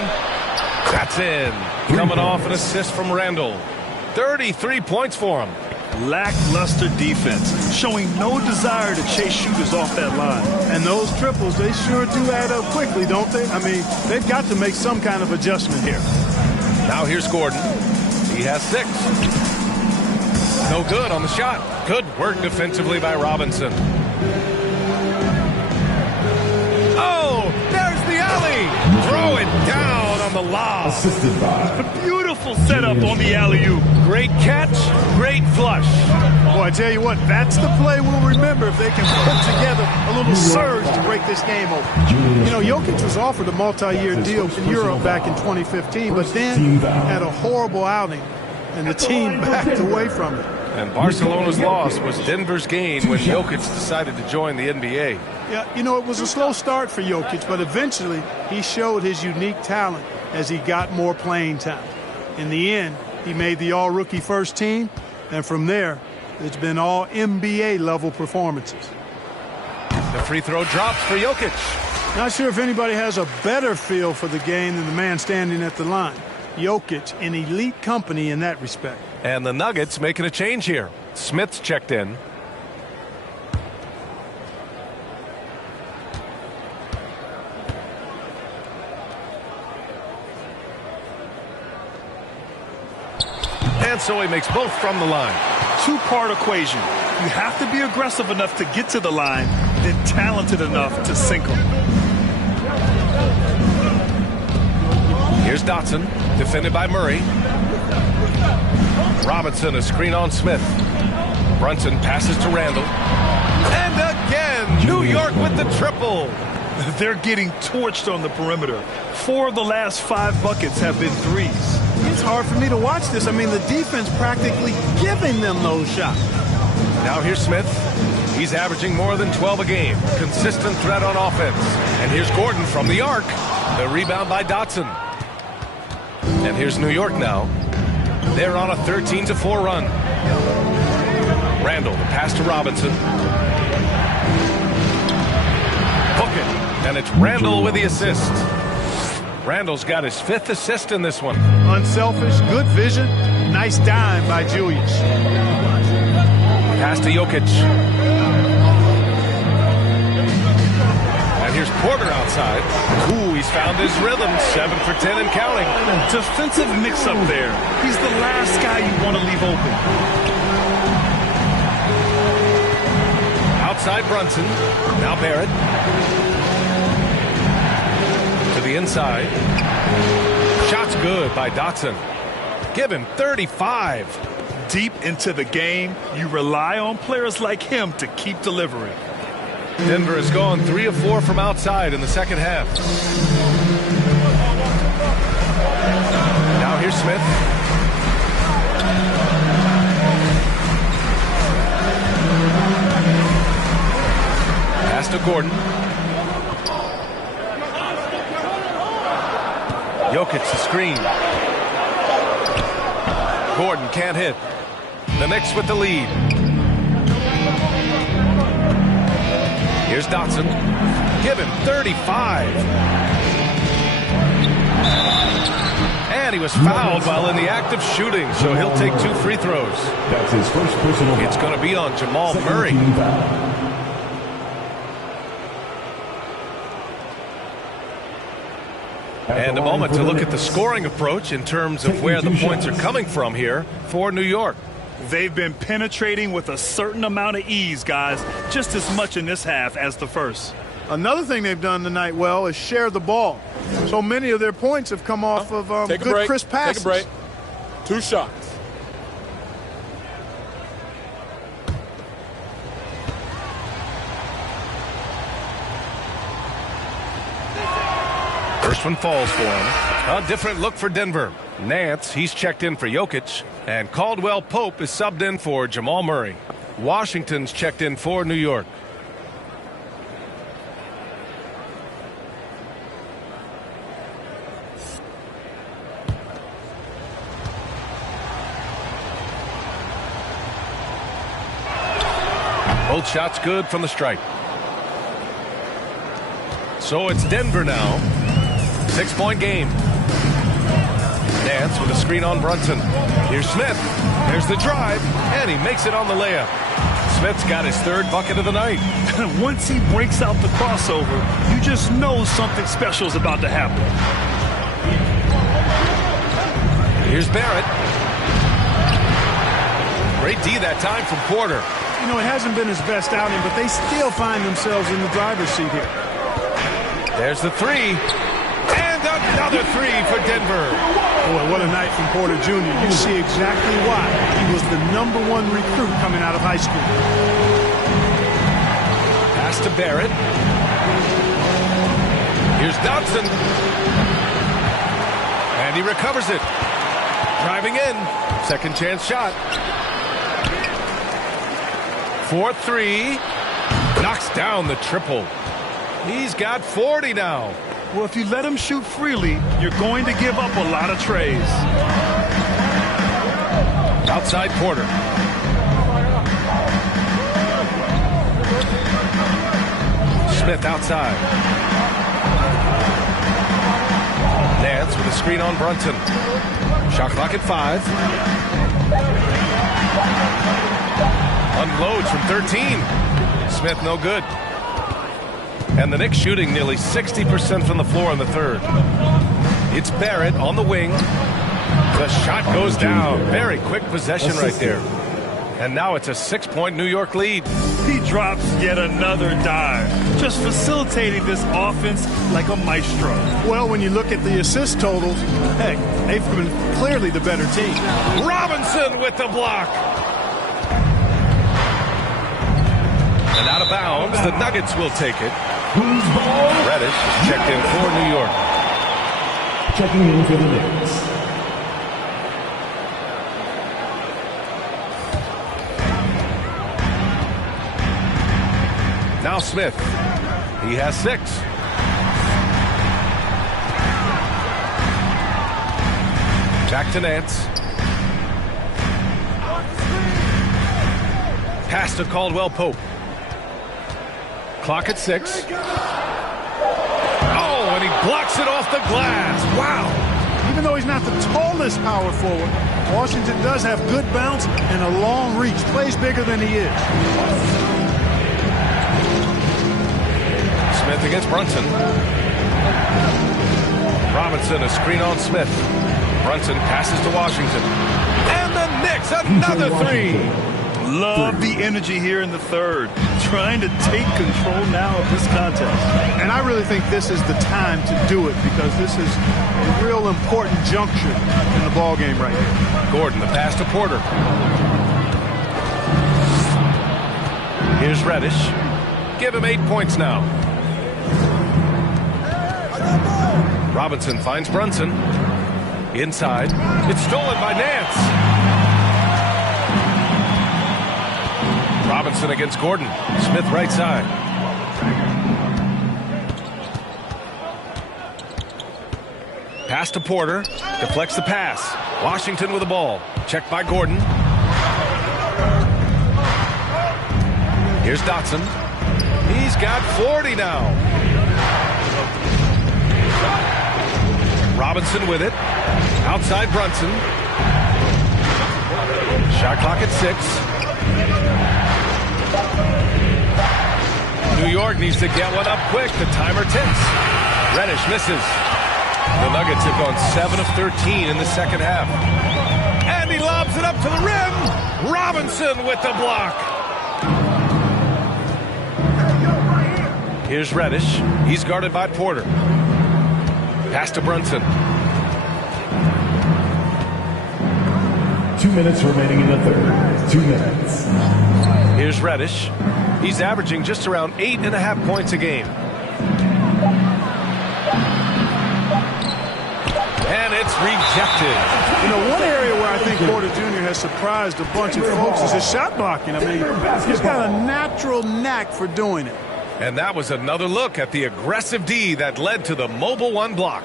That's in. Coming off an assist from Randall. 33 points for him. Lackluster defense, showing no desire to chase shooters off that line. And those triples, they sure do add up quickly, don't they? I mean, they've got to make some kind of adjustment here. Now here's Gordon. He has 6. No good on the shot. Good work defensively by Robinson. Oh, there's the alley. Throw it down on the lob. Assisted by. A beautiful setup on the alley-oop. Great catch, great straight flush. Boy, I tell you what, that's the play we'll remember if they can put together a little surge to break this game open. You know, Jokic was offered a multi-year deal in Europe back in 2015, but then had a horrible outing, and the team backed away from it. And Barcelona's loss was Denver's gain when Jokic decided to join the NBA. Yeah, you know, it was a slow start for Jokic, but eventually he showed his unique talent as he got more playing time. In the end, he made the all-rookie first team, and from there, it's been all NBA level performances. The free throw drops for Jokic. Not sure if anybody has a better feel for the game than the man standing at the line. Jokic in elite company in that respect. And the Nuggets making a change here. Smith's checked in. And so he makes both from the line. Two-part equation. You have to be aggressive enough to get to the line, then talented enough to sink them. Here's Dotson, defended by Murray. Robinson, a screen on Smith. Brunson passes to Randall. And again, New York with the triple. They're getting torched on the perimeter. 4 of the last 5 buckets have been threes. It's hard for me to watch this. I mean, the defense practically giving them those shots. Now here's Smith. He's averaging more than 12 a game. Consistent threat on offense. And here's Gordon from the arc. The rebound by Dotson. And here's New York now. They're on a 13-4 run. Randall, the pass to Robinson. Hook it. And it's Randall with the assist. Randall's got his 5th assist in this one. Unselfish, good vision. Nice dime by Julius. Pass to Jokic. And here's Porter outside. Ooh, he's found his rhythm. 7 for 10 and counting. Defensive mix-up there. He's the last guy you want to leave open. Outside Brunson. Now Barrett. To the inside. Shot's good by Dotson. Give him 35. Deep into the game, you rely on players like him to keep delivering. Denver has gone 3 of 4 from outside in the second half. Now here's Smith. Pass to Gordon. Jokic the screen. Gordon can't hit. The Knicks with the lead. Here's Dotson. Give him 35. And he was fouled while in the act of shooting, so he'll take 2 free throws. That's his first personal. It's going to be on Jamal Murray. And a moment to look at the scoring approach in terms of where the points are coming from here for New York. They've been penetrating with a certain amount of ease, guys, just as much in this half as the first. Another thing they've done tonight well is share the ball. So many of their points have come off of good, crisp passes. Take a break. 2 shots. First one falls for him. A different look for Denver. Nance, he's checked in for Jokic. And Caldwell Pope is subbed in for Jamal Murray. Washington's checked in for New York. Both shots good from the stripe. So it's Denver now. 6-point game. Nance with a screen on Brunson. Here's Smith. There's the drive, and he makes it on the layup. Smith's got his 3rd bucket of the night. Once he breaks out the crossover, you just know something special is about to happen. Here's Barrett. Great D that time from Porter. You know, it hasn't been his best outing, but they still find themselves in the driver's seat here. There's the 3. And another 3 for Denver. Boy, what a night from Porter Jr. You see exactly why he was the #1 recruit coming out of high school. Pass to Barrett. Here's Dodson. And he recovers it. Driving in. Second chance shot. 4-3. Knocks down the triple. He's got 40 now. Well, if you let him shoot freely, you're going to give up a lot of trays. Outside Porter. Smith outside. Nance with a screen on Brunson. Shot clock at 5. Unloads from 13. Smith no good. And the Knicks shooting nearly 60% from the floor in the third. It's Barrett on the wing. The shot goes down. Very quick possession right there. And now it's a 6-point New York lead. He drops yet another dive, just facilitating this offense like a maestro. Well, when you look at the assist totals, heck, they've been clearly the better team. Robinson with the block. And out of bounds, the Nuggets will take it. Reddish is checked in for New York. Checking in for the Knicks. Now Smith. He has 6. Back to Nance. Pass to Caldwell Pope. Clock at 6. Oh, and he blocks it off the glass. Wow. Even though he's not the tallest power forward, Washington does have good bounce and a long reach. Plays bigger than he is. Smith against Brunson. Robinson, a screen on Smith. Brunson passes to Washington. And the Knicks, another 3. Love the energy here in the third. Trying to take control now of this contest. And I really think this is the time to do it because this is a real important juncture in the ball game right here. Gordon, the pass to Porter. Here's Reddish. Give him 8 points now. Robinson finds Brunson. Inside. It's stolen by Nance. Robinson against Gordon. Smith right side. Pass to Porter. Deflects the pass. Washington with the ball. Checked by Gordon. Here's Dotson. He's got 40 now. Robinson with it. Outside Brunson. Shot clock at 6. New York needs to get one up quick. The timer ticks. Reddish misses. The Nuggets have gone 7 of 13 in the second half. And he lobs it up to the rim. Robinson with the block. Here's Reddish. He's guarded by Porter. Pass to Brunson. 2 minutes remaining in the third. 2 minutes. Here's Reddish. He's averaging just around 8.5 points a game. And it's rejected. You know, one area where I think Porter Jr. has surprised a bunch of folks is his shot blocking. I mean, he's got a natural knack for doing it. And that was another look at the aggressive D that led to the mobile 1 block.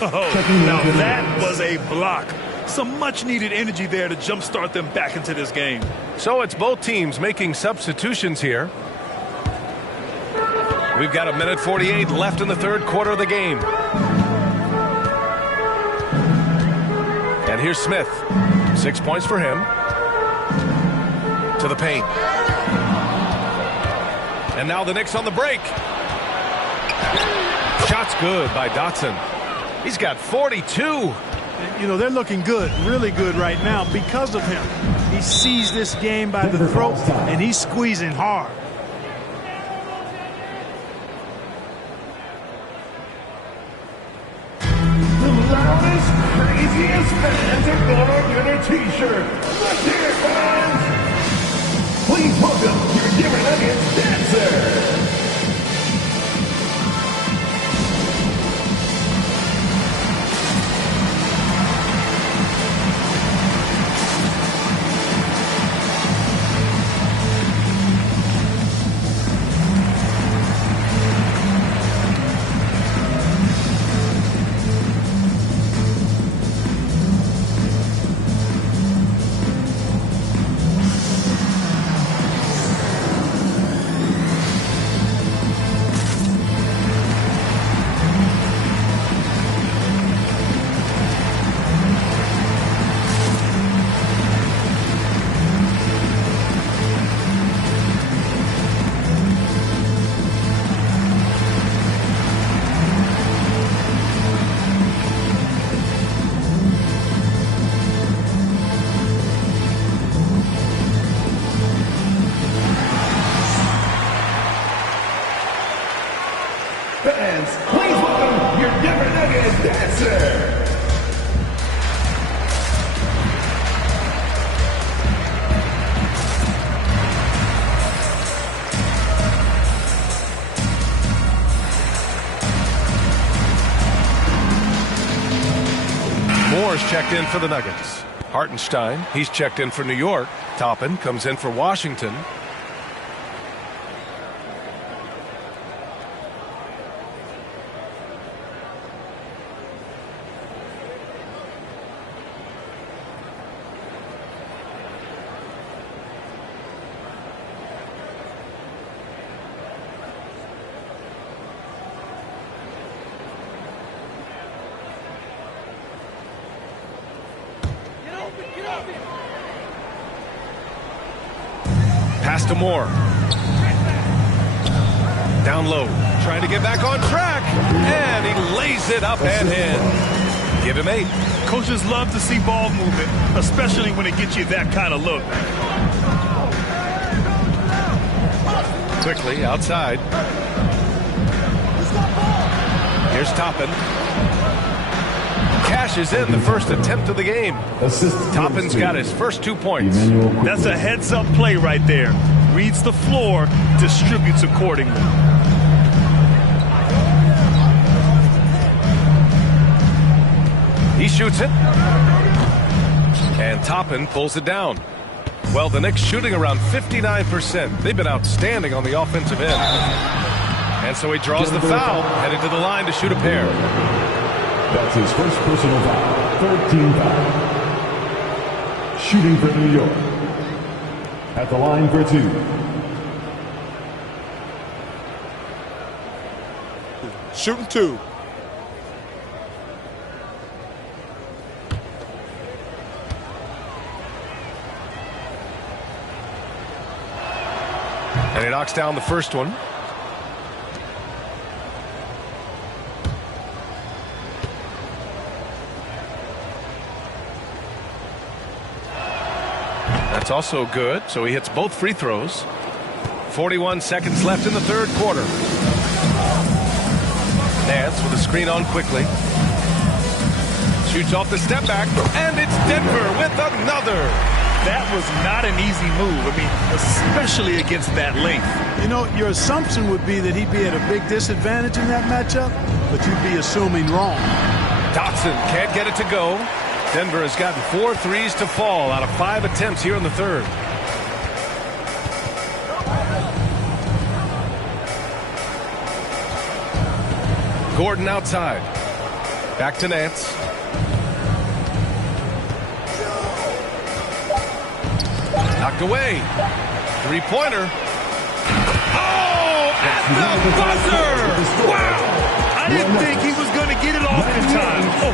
Oh, now that was a block. Some much-needed energy there to jumpstart them back into this game. So it's both teams making substitutions here. We've got 1:48 left in the third quarter of the game. And here's Smith. 6 points for him. To the paint. And now the Knicks on the break. Shot's good by Dotson. He's got 42. You know, they're looking good, really good right now because of him. He sees this game by the throat, and he's squeezing hard. The loudest craziest fans are gonna get a t-shirt. Let's hear it, fans! Please welcome your Denver Nuggets dancer. Fans, please welcome your Denver Nuggets dancer. Moore's checked in for the Nuggets. Hartenstein, he's checked in for New York. Toppin comes in for Washington. Pass to Moore. Down low. Trying to get back on track. And he lays it up and in. Give him 8. Coaches love to see ball movement, especially when it gets you that kind of look. Quickly outside. Here's Toppin. Cashes in the first attempt of the game. Toppin's got his first 2 points. That's a heads-up play right there. Reads the floor, distributes accordingly. He shoots it. And Toppin pulls it down. Well, the Knicks shooting around 59%. They've been outstanding on the offensive end. And so he draws the foul, headed to the line to shoot a pair. That's his first personal foul. Third team foul. Shooting for New York. At the line for 2. Shooting 2. And he knocks down the first one. That's also good, so he hits both free throws. 41 seconds left in the third quarter. Nance with a screen on quickly. Shoots off the step back, and it's Denver with another. That was not an easy move. I mean, especially against that length. You know, your assumption would be that he'd be at a big disadvantage in that matchup, but you'd be assuming wrong. Dotson can't get it to go. Denver has gotten 4 threes to fall out of 5 attempts here in the third. Gordon outside. Back to Nance. Knocked away. Three-pointer. Oh, at the buzzer! Wow! I didn't think he was going to get it off in time. Oh,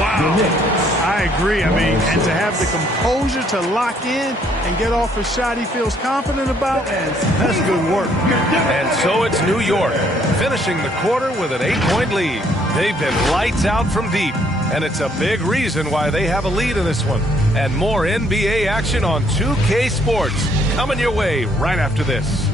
wow. I agree. I mean, and to have the composure to lock in and get off a shot he feels confident about, that's good work. And so it's New York, finishing the quarter with an 8-point lead. They've been lights out from deep, and it's a big reason why they have a lead in this one. And more NBA action on 2K Sports coming your way right after this.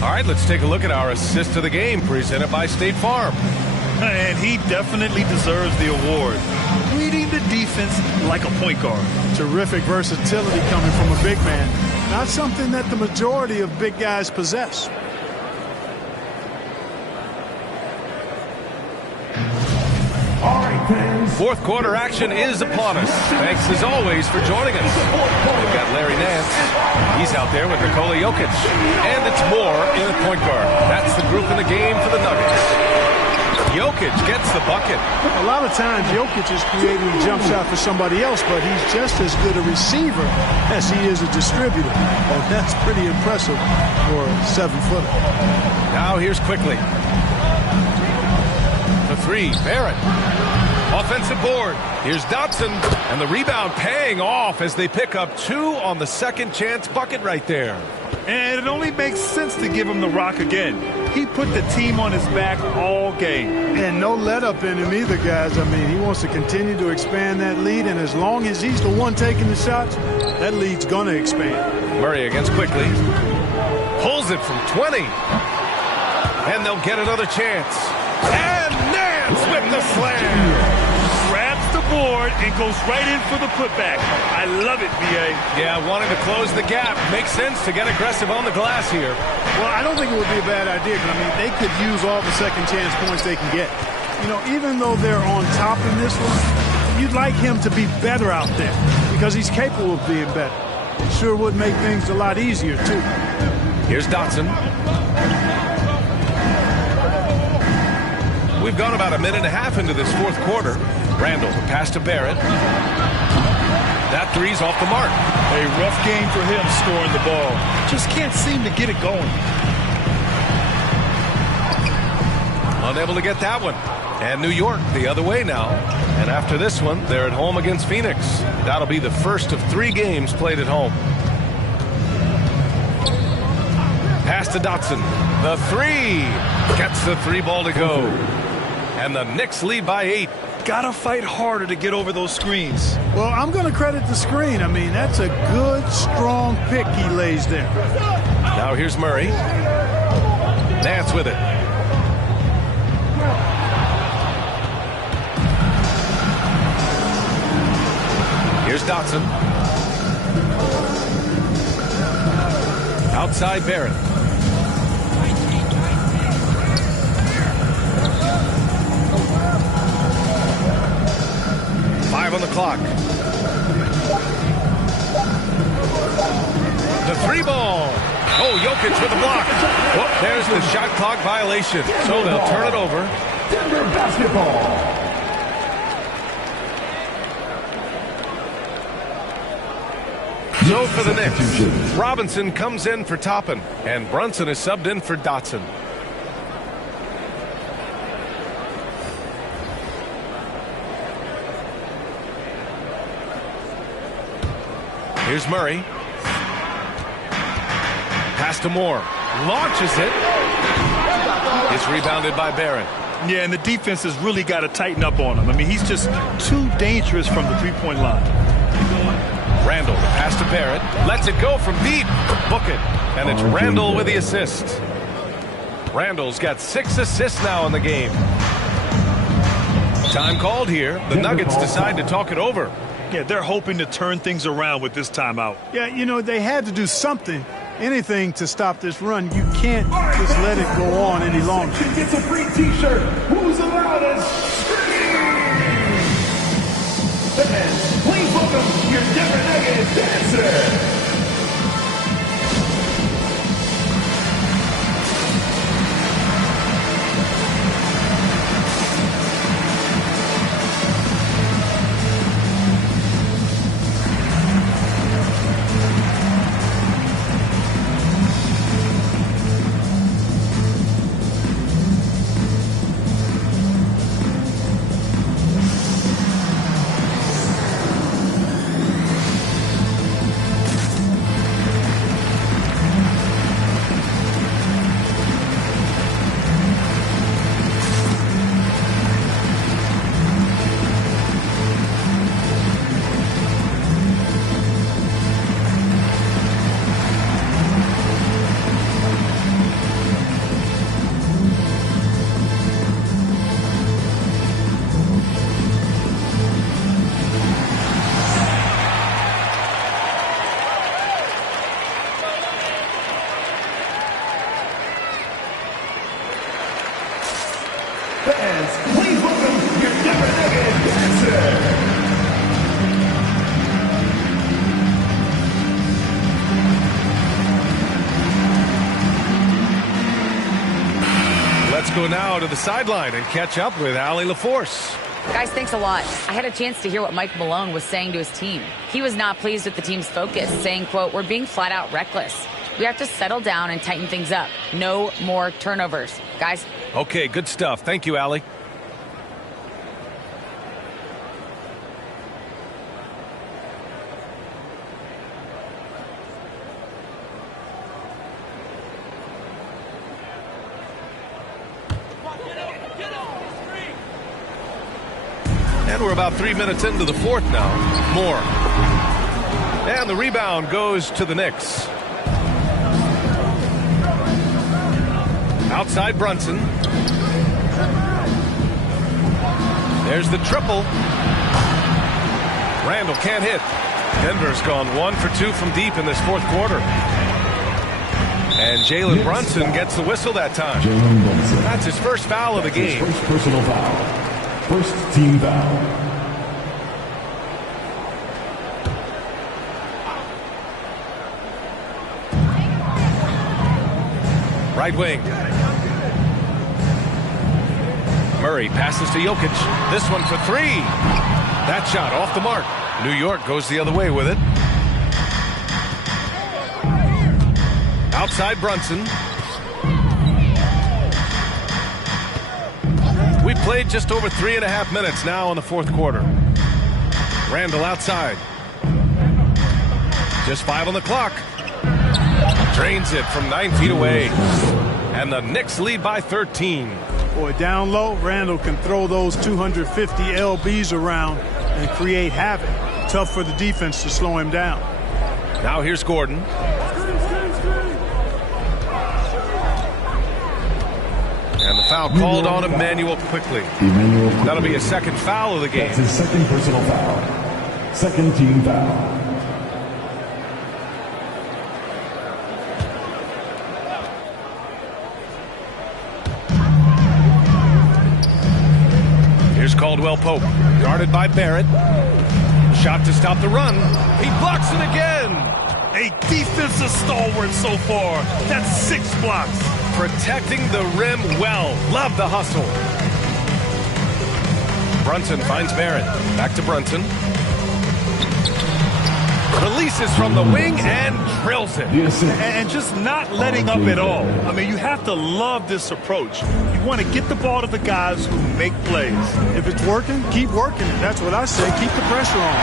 All right, let's take a look at our assist of the game presented by State Farm. And he definitely deserves the award. Reading the defense like a point guard. Terrific versatility coming from a big man. Not something that the majority of big guys possess. All right, fans. Fourth quarter action is upon us. Thanks as always for joining us. We've got Larry Nance. He's out there with Nikola Jokic. And it's Moore in at point guard. That's the group in the game for the Nuggets. Jokic gets the bucket. A lot of times Jokic is creating a jump shot for somebody else, but he's just as good a receiver as he is a distributor. And that's pretty impressive for a 7-footer. Now here's Quickly. The three, Barrett. Offensive board. Here's Dotson. And the rebound paying off as they pick up 2 on the second chance bucket right there. And it only makes sense to give him the rock again. He put the team on his back all game. And no let up in him either, guys. I mean, he wants to continue to expand that lead, and as long as he's the one taking the shots, that lead's going to expand. Murray against Quickly. Pulls it from 20. And they'll get another chance. And Nance with the slam. Grabs the board and goes right in for the putback. I love it, B.A. Yeah, wanting to close the gap. Makes sense to get aggressive on the glass here. Well, I don't think it would be a bad idea, because, I mean, they could use all the second chance points they can get. You know, even though they're on top in this one, you'd like him to be better out there because he's capable of being better. It sure would make things a lot easier, too. Here's Dotson. We've gone about a minute and a half into this fourth quarter. Randall, pass to Barrett. That three's off the mark. A rough game for him scoring the ball. Just can't seem to get it going. Unable to get that one. And New York the other way now. And after this one, they're at home against Phoenix. That'll be the first of 3 games played at home. Pass to Dotson. The three. Gets the 3 ball to go. And the Knicks lead by 8. Gotta fight harder to get over those screens. Well, I'm going to credit the screen. I mean, that's a good, strong pick he lays there. Now here's Murray. Nance with it. Here's Dotson. Outside Barrett. On the clock. The 3 ball. Oh, Jokic with the block. Oh, there's the shot clock violation. So they'll turn it over. Denver basketball. So for the Knicks, Robinson comes in for Toppin, and Brunson is subbed in for Dotson. Here's Murray. Pass to Moore. Launches it. It's rebounded by Barrett. Yeah, and the defense has really got to tighten up on him. I mean, he's just too dangerous from the three-point line. Randall, pass to Barrett. Lets it go from deep. Book it. And it's Randall with the assist. Randall's got 6 assists now in the game. Time called here. The Nuggets decide to talk it over. Yeah, they're hoping to turn things around with this timeout. Yeah, you know, they had to do something, anything to stop this run. You can't just let it go on any longer. Gets a free T-shirt. Who's the loudest? Fans, please welcome your Denver Nuggets dancer. dancing. Let's go now to the sideline and catch up with Allie LaForce. Guys, thanks a lot. I had a chance to hear what Mike Malone was saying to his team. He was not pleased with the team's focus, saying, quote, "We're being flat out reckless. We have to settle down and tighten things up. No more turnovers." Guys. Okay, good stuff. Thank you, Allie. And we're about 3 minutes into the fourth now. More. And the rebound goes to the Knicks. Outside Brunson. There's the triple. Randall can't hit. Denver's gone 1 for 2 from deep in this fourth quarter. And Jalen Brunson gets the whistle that time. That's his first foul of the game. First personal foul. First team foul. Right wing. Murray passes to Jokic. This one for three. That shot off the mark. New York goes the other way with it. Outside Brunson. We played just over 3.5 minutes now in the fourth quarter. Randall outside. Just 5 on the clock. Drains it from 9 feet away. And the Knicks lead by 13. Boy, down low, Randall can throw those 250 LBs around and create havoc. Tough for the defense to slow him down. Now here's Gordon. And the foul called on Emmanuel quickly. That'll be a second foul of the game. That's his second personal foul. Second team foul. Here's Caldwell Pope, guarded by Barrett. Shot to stop the run. He blocks it again. A defensive stalwart so far. That's 6 blocks. Protecting the rim well. Love the hustle. Brunson finds Barrett. Back to Brunson. Releases from the wing and drills it. And just not letting up at all. I mean, you have to love this approach. You want to get the ball to the guys who make plays. If it's working, keep working it. That's what I say. Keep the pressure on.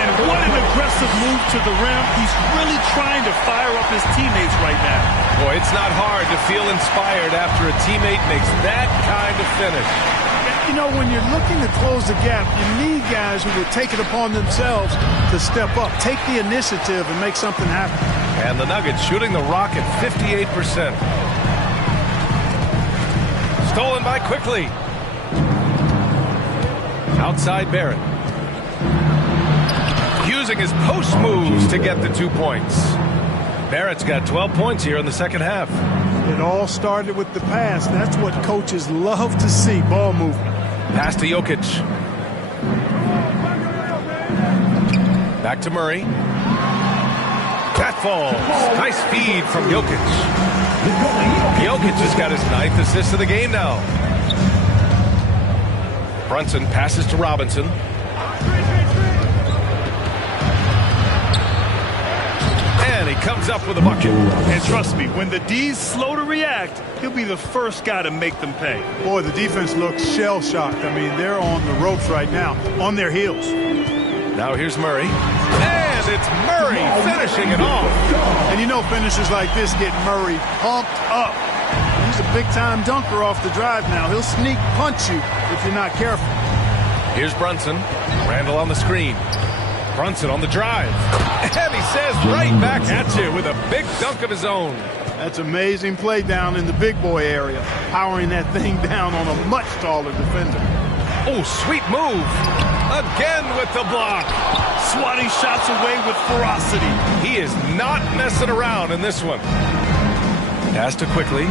And what an aggressive move to the rim. He's really trying to fire up his teammates right now. Boy, it's not hard to feel inspired after a teammate makes that kind of finish. You know, when you're looking to close the gap, you need guys who will take it upon themselves to step up, take the initiative, and make something happen. And the Nuggets shooting the rock at 58%. Stolen by Quickly. Outside Barrett. Using his post moves to get the 2 points. Barrett's got 12 points here in the second half. It all started with the pass. That's what coaches love to see, ball movement. Pass to Jokic. Back to Murray. That falls. Nice feed from Jokic. Jokic has got his 9th assist of the game now. Brunson passes to Robinson. And he comes up with a bucket. And trust me, when the D's slow to react, he'll be the first guy to make them pay. Boy, the defense looks shell-shocked. I mean, they're on the ropes right now, on their heels. Now here's Murray. And it's Murray finishing it off. And you know finishers like this get Murray pumped up. He's a big-time dunker off the drive now. He'll sneak punch you if you're not careful. Here's Brunson. Randall on the screen. Brunson on the drive. And he says right back at you with a big dunk of his own. That's amazing play down in the big boy area. Powering that thing down on a much taller defender. Oh, sweet move. Again with the block. Swatting shots away with ferocity. He is not messing around in this one. Pass to Quickly.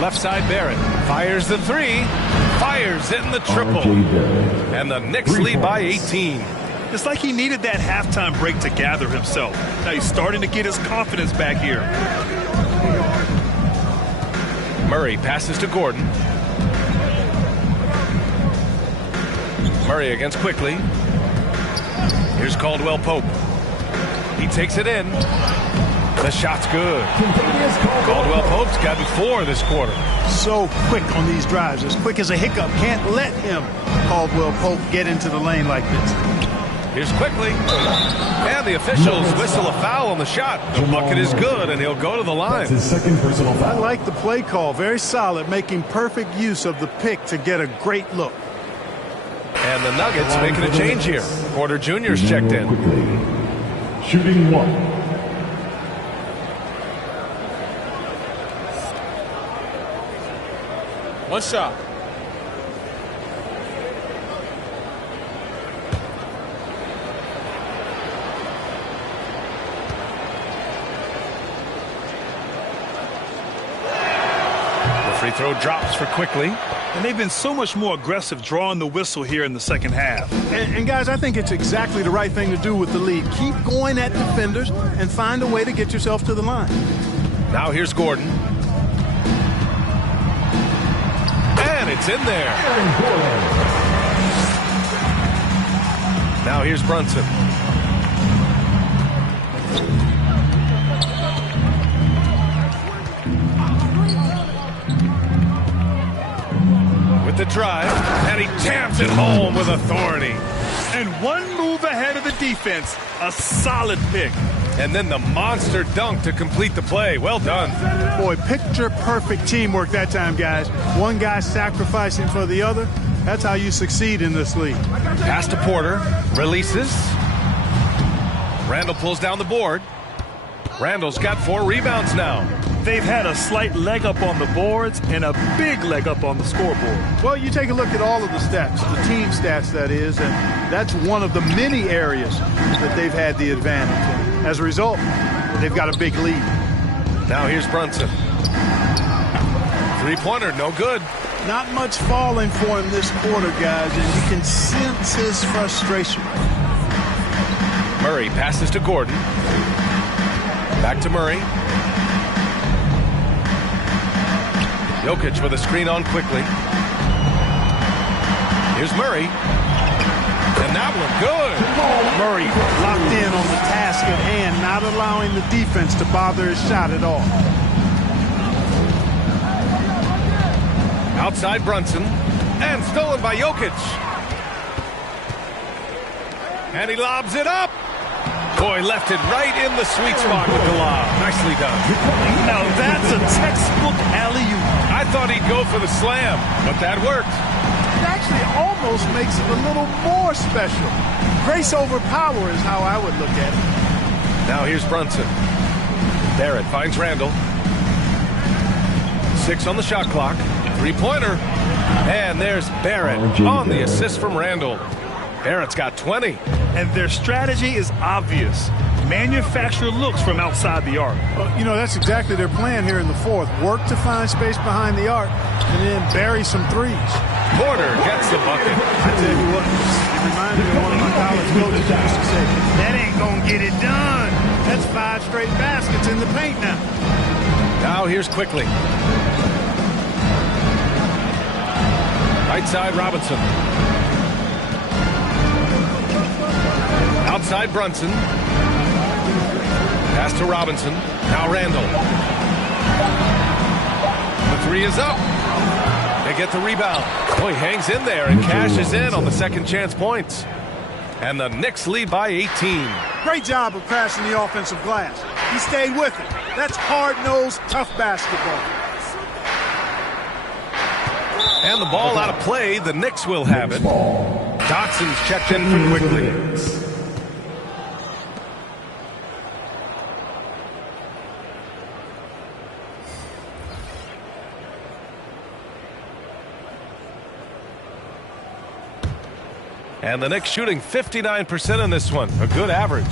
Left side Barrett fires the three, fires in the triple, and the Knicks lead by 18. It's like he needed that halftime break to gather himself. Now he's starting to get his confidence back here. Murray passes to Gordon. Murray against Quickly. Here's Caldwell Pope. He takes it in. The shot's good. Caldwell Pope's gotten 4 this quarter. So quick on these drives, as quick as a hiccup. Can't let him, Caldwell Pope, get into the lane like this. Here's Quickly. And the officials whistle a foul on the shot. The bucket is good, and he'll go to the line. His second personal I foul. like the play call. Very solid, making perfect use of the pick to get a great look. And the Nuggets making a change here. Porter Jr.'s checked in. Quickly. Shooting 1. One shot. The free throw drops for Quickly. And they've been so much more aggressive drawing the whistle here in the second half. And guys, I think it's exactly the right thing to do with the lead. Keep going at defenders and find a way to get yourself to the line. Now here's Gordon. And it's in there. Now here's Brunson. With the drive, and he jams it home with authority. And one move ahead of the defense. A solid pick. And then the monster dunk to complete the play. Well done. Boy, picture-perfect teamwork that time, guys. One guy sacrificing for the other. That's how you succeed in this league. Pass to Porter. Releases. Randall pulls down the board. Randall's got 4 rebounds now. They've had a slight leg up on the boards and a big leg up on the scoreboard. Well, you take a look at all of the stats, the team stats, that is, and that's one of the many areas that they've had the advantage. And as a result, they've got a big lead. Now here's Brunson. Three-pointer, no good. Not much falling for him this quarter, guys, and you can sense his frustration. Murray passes to Gordon. Back to Murray. Jokic with a screen on Quickly. Here's Murray. And that one good. Murray locked in on the task at hand, not allowing the defense to bother his shot at all. Outside Brunson. And stolen by Jokic. And he lobs it up. Boy, left it right in the sweet spot with the lob. Nicely done. Now that's a textbook alley-oop. I thought he'd go for the slam, but that worked. It actually almost makes it a little more special. Grace over power is how I would look at it. Now here's Brunson. Barrett finds Randall. 6 on the shot clock. Three-pointer. And there's Barrett on the assist from Randall. Barrett's got 20. And their strategy is obvious. Manufacture looks from outside the arc. Well, you know, that's exactly their plan here in the fourth. Work to find space behind the arc and then bury some threes. Porter gets the bucket. I tell you what, it reminds me of one of my college coaches used to say, that ain't going to get it done. That's 5 straight baskets in the paint now. Now here's Quickly. Right side Robinson. Outside Brunson. Pass to Robinson. Now Randall. The 3 is up. They get the rebound. Oh, he hangs in there and cashes in on the second chance points. And the Knicks lead by 18. Great job of crashing the offensive glass. He stayed with it. That's hard-nosed, tough basketball. And the ball out of play. The Knicks will have it. Dotson's checked in for Quickly. And the Knicks shooting 59% in this one. A good average.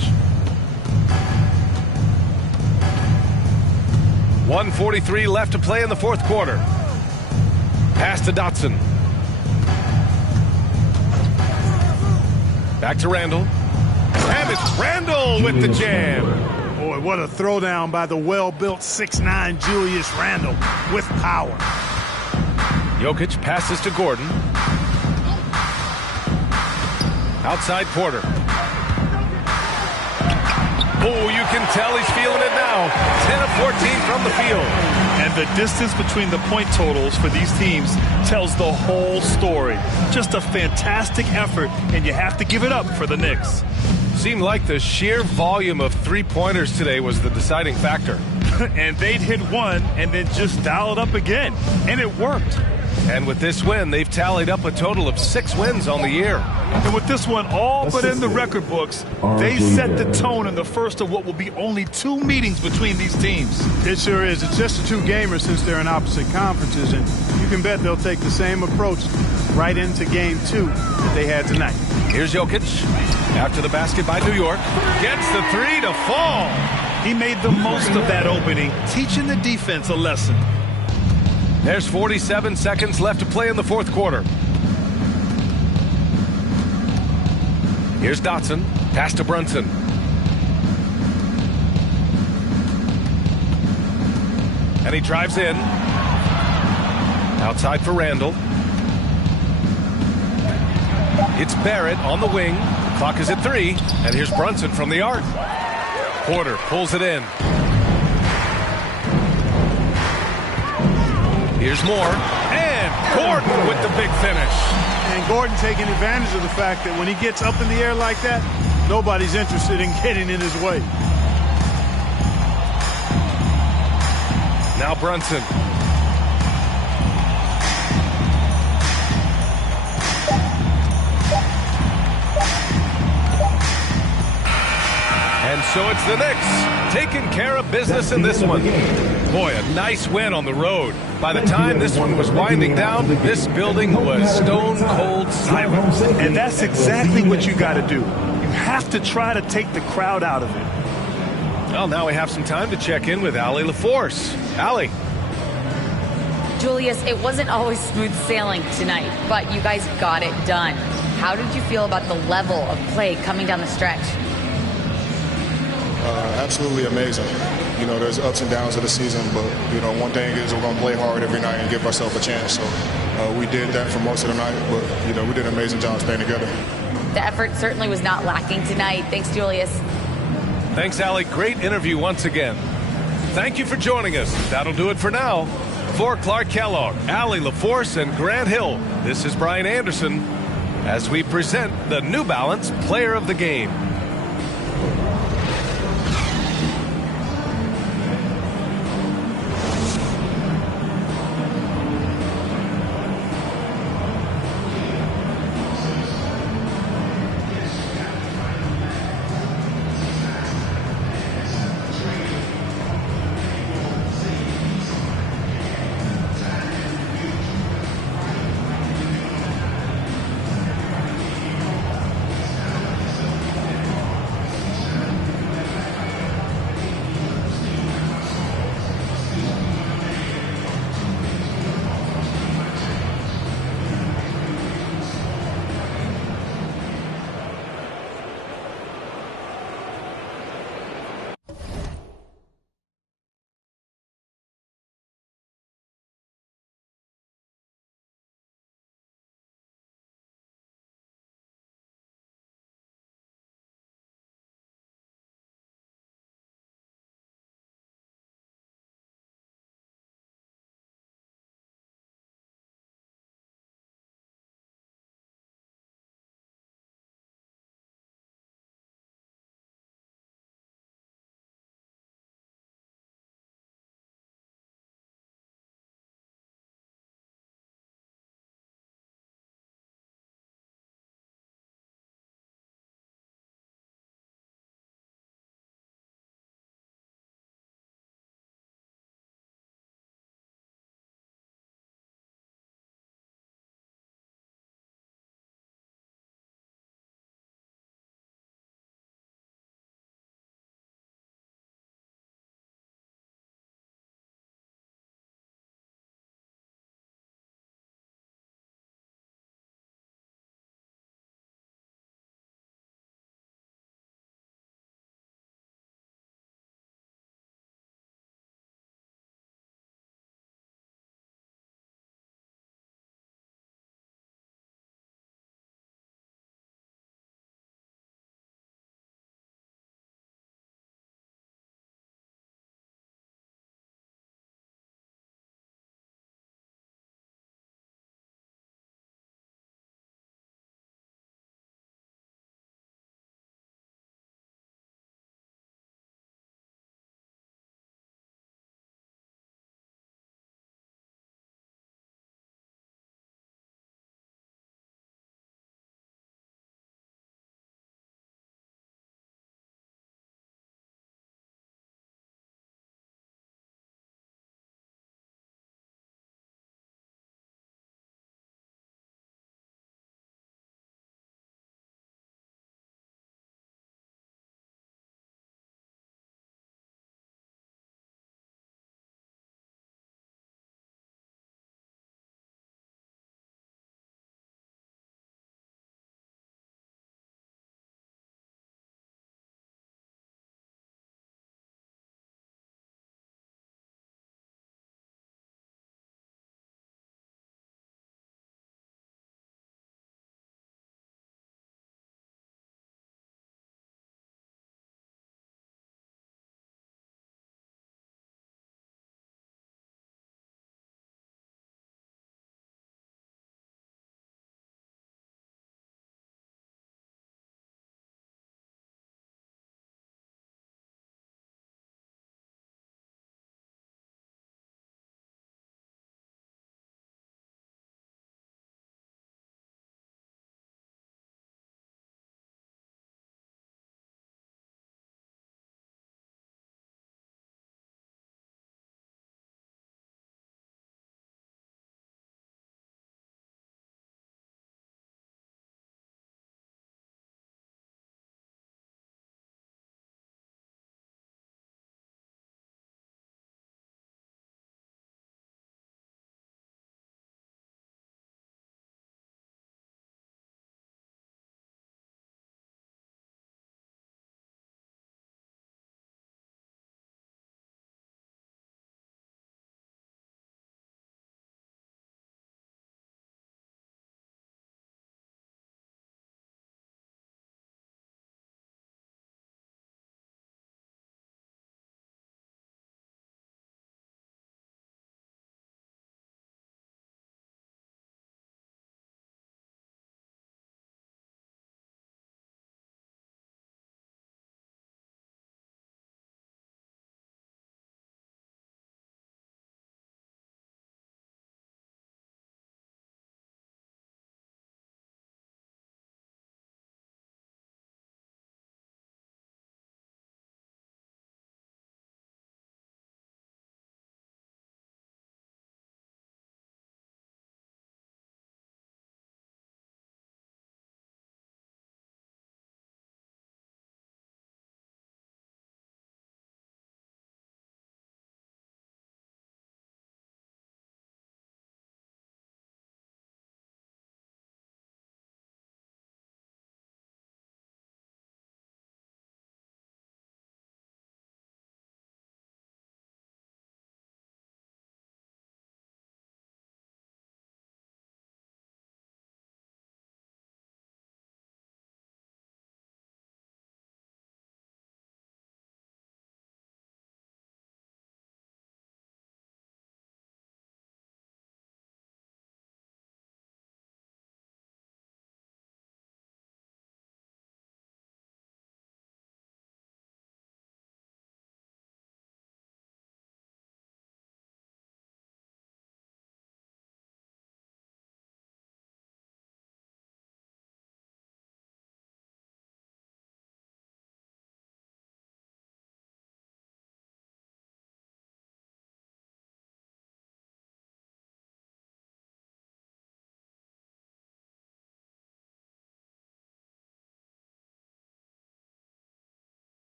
1:43 left to play in the fourth quarter. Pass to Dotson. Back to Randall. And it's Randall with the jam. Boy, what a throwdown by the well-built 6'9" Julius Randle with power. Jokic passes to Gordon. Outside Porter. Oh, you can tell he's feeling it now. 10 of 14 from the field. And the distance between the point totals for these teams tells the whole story. Just a fantastic effort, and you have to give it up for the Knicks. Seemed like the sheer volume of three-pointers today was the deciding factor. And they'd hit one and then just dial it up again. And it worked. And with this win, they've tallied up a total of 6 wins on the year. And with this one all but in the record books, they set the tone in the first of what will be only 2 meetings between these teams. It sure is. It's just a 2-gamer since they're in opposite conferences, and you can bet they'll take the same approach right into game 2 that they had tonight. Here's Jokic. After the basket by New York. Gets the 3 to fall. He made the most of that opening, teaching the defense a lesson. There's 47 seconds left to play in the fourth quarter. Here's Dotson. Pass to Brunson. And he drives in. Outside for Randall. It's Barrett on the wing. The clock is at 3. And here's Brunson from the arc. Porter pulls it in. Here's more. And Gordon with the big finish. And Gordon taking advantage of the fact that when he gets up in the air like that, nobody's interested in getting in his way. Now Brunson. And so it's the Knicks taking care of business in this one. Boy, a nice win on the road. By the time this one was winding down, this building was stone cold silent. And that's exactly what you got to do. You have to try to take the crowd out of it. Well, now we have some time to check in with Allie LaForce. Allie. Julius, it wasn't always smooth sailing tonight, but you guys got it done. How did you feel about the level of play coming down the stretch? Absolutely amazing. You know, there's ups and downs of the season, but, you know, one thing is we're going to play hard every night and give ourselves a chance. So we did that for most of the night, but, you know, we did an amazing job staying together. The effort certainly was not lacking tonight. Thanks, Julius. Thanks, Allie. Great interview once again. Thank you for joining us. That'll do it for now. For Clark Kellogg, Allie LaForce, and Grant Hill, this is Brian Anderson as we present the New Balance Player of the Game.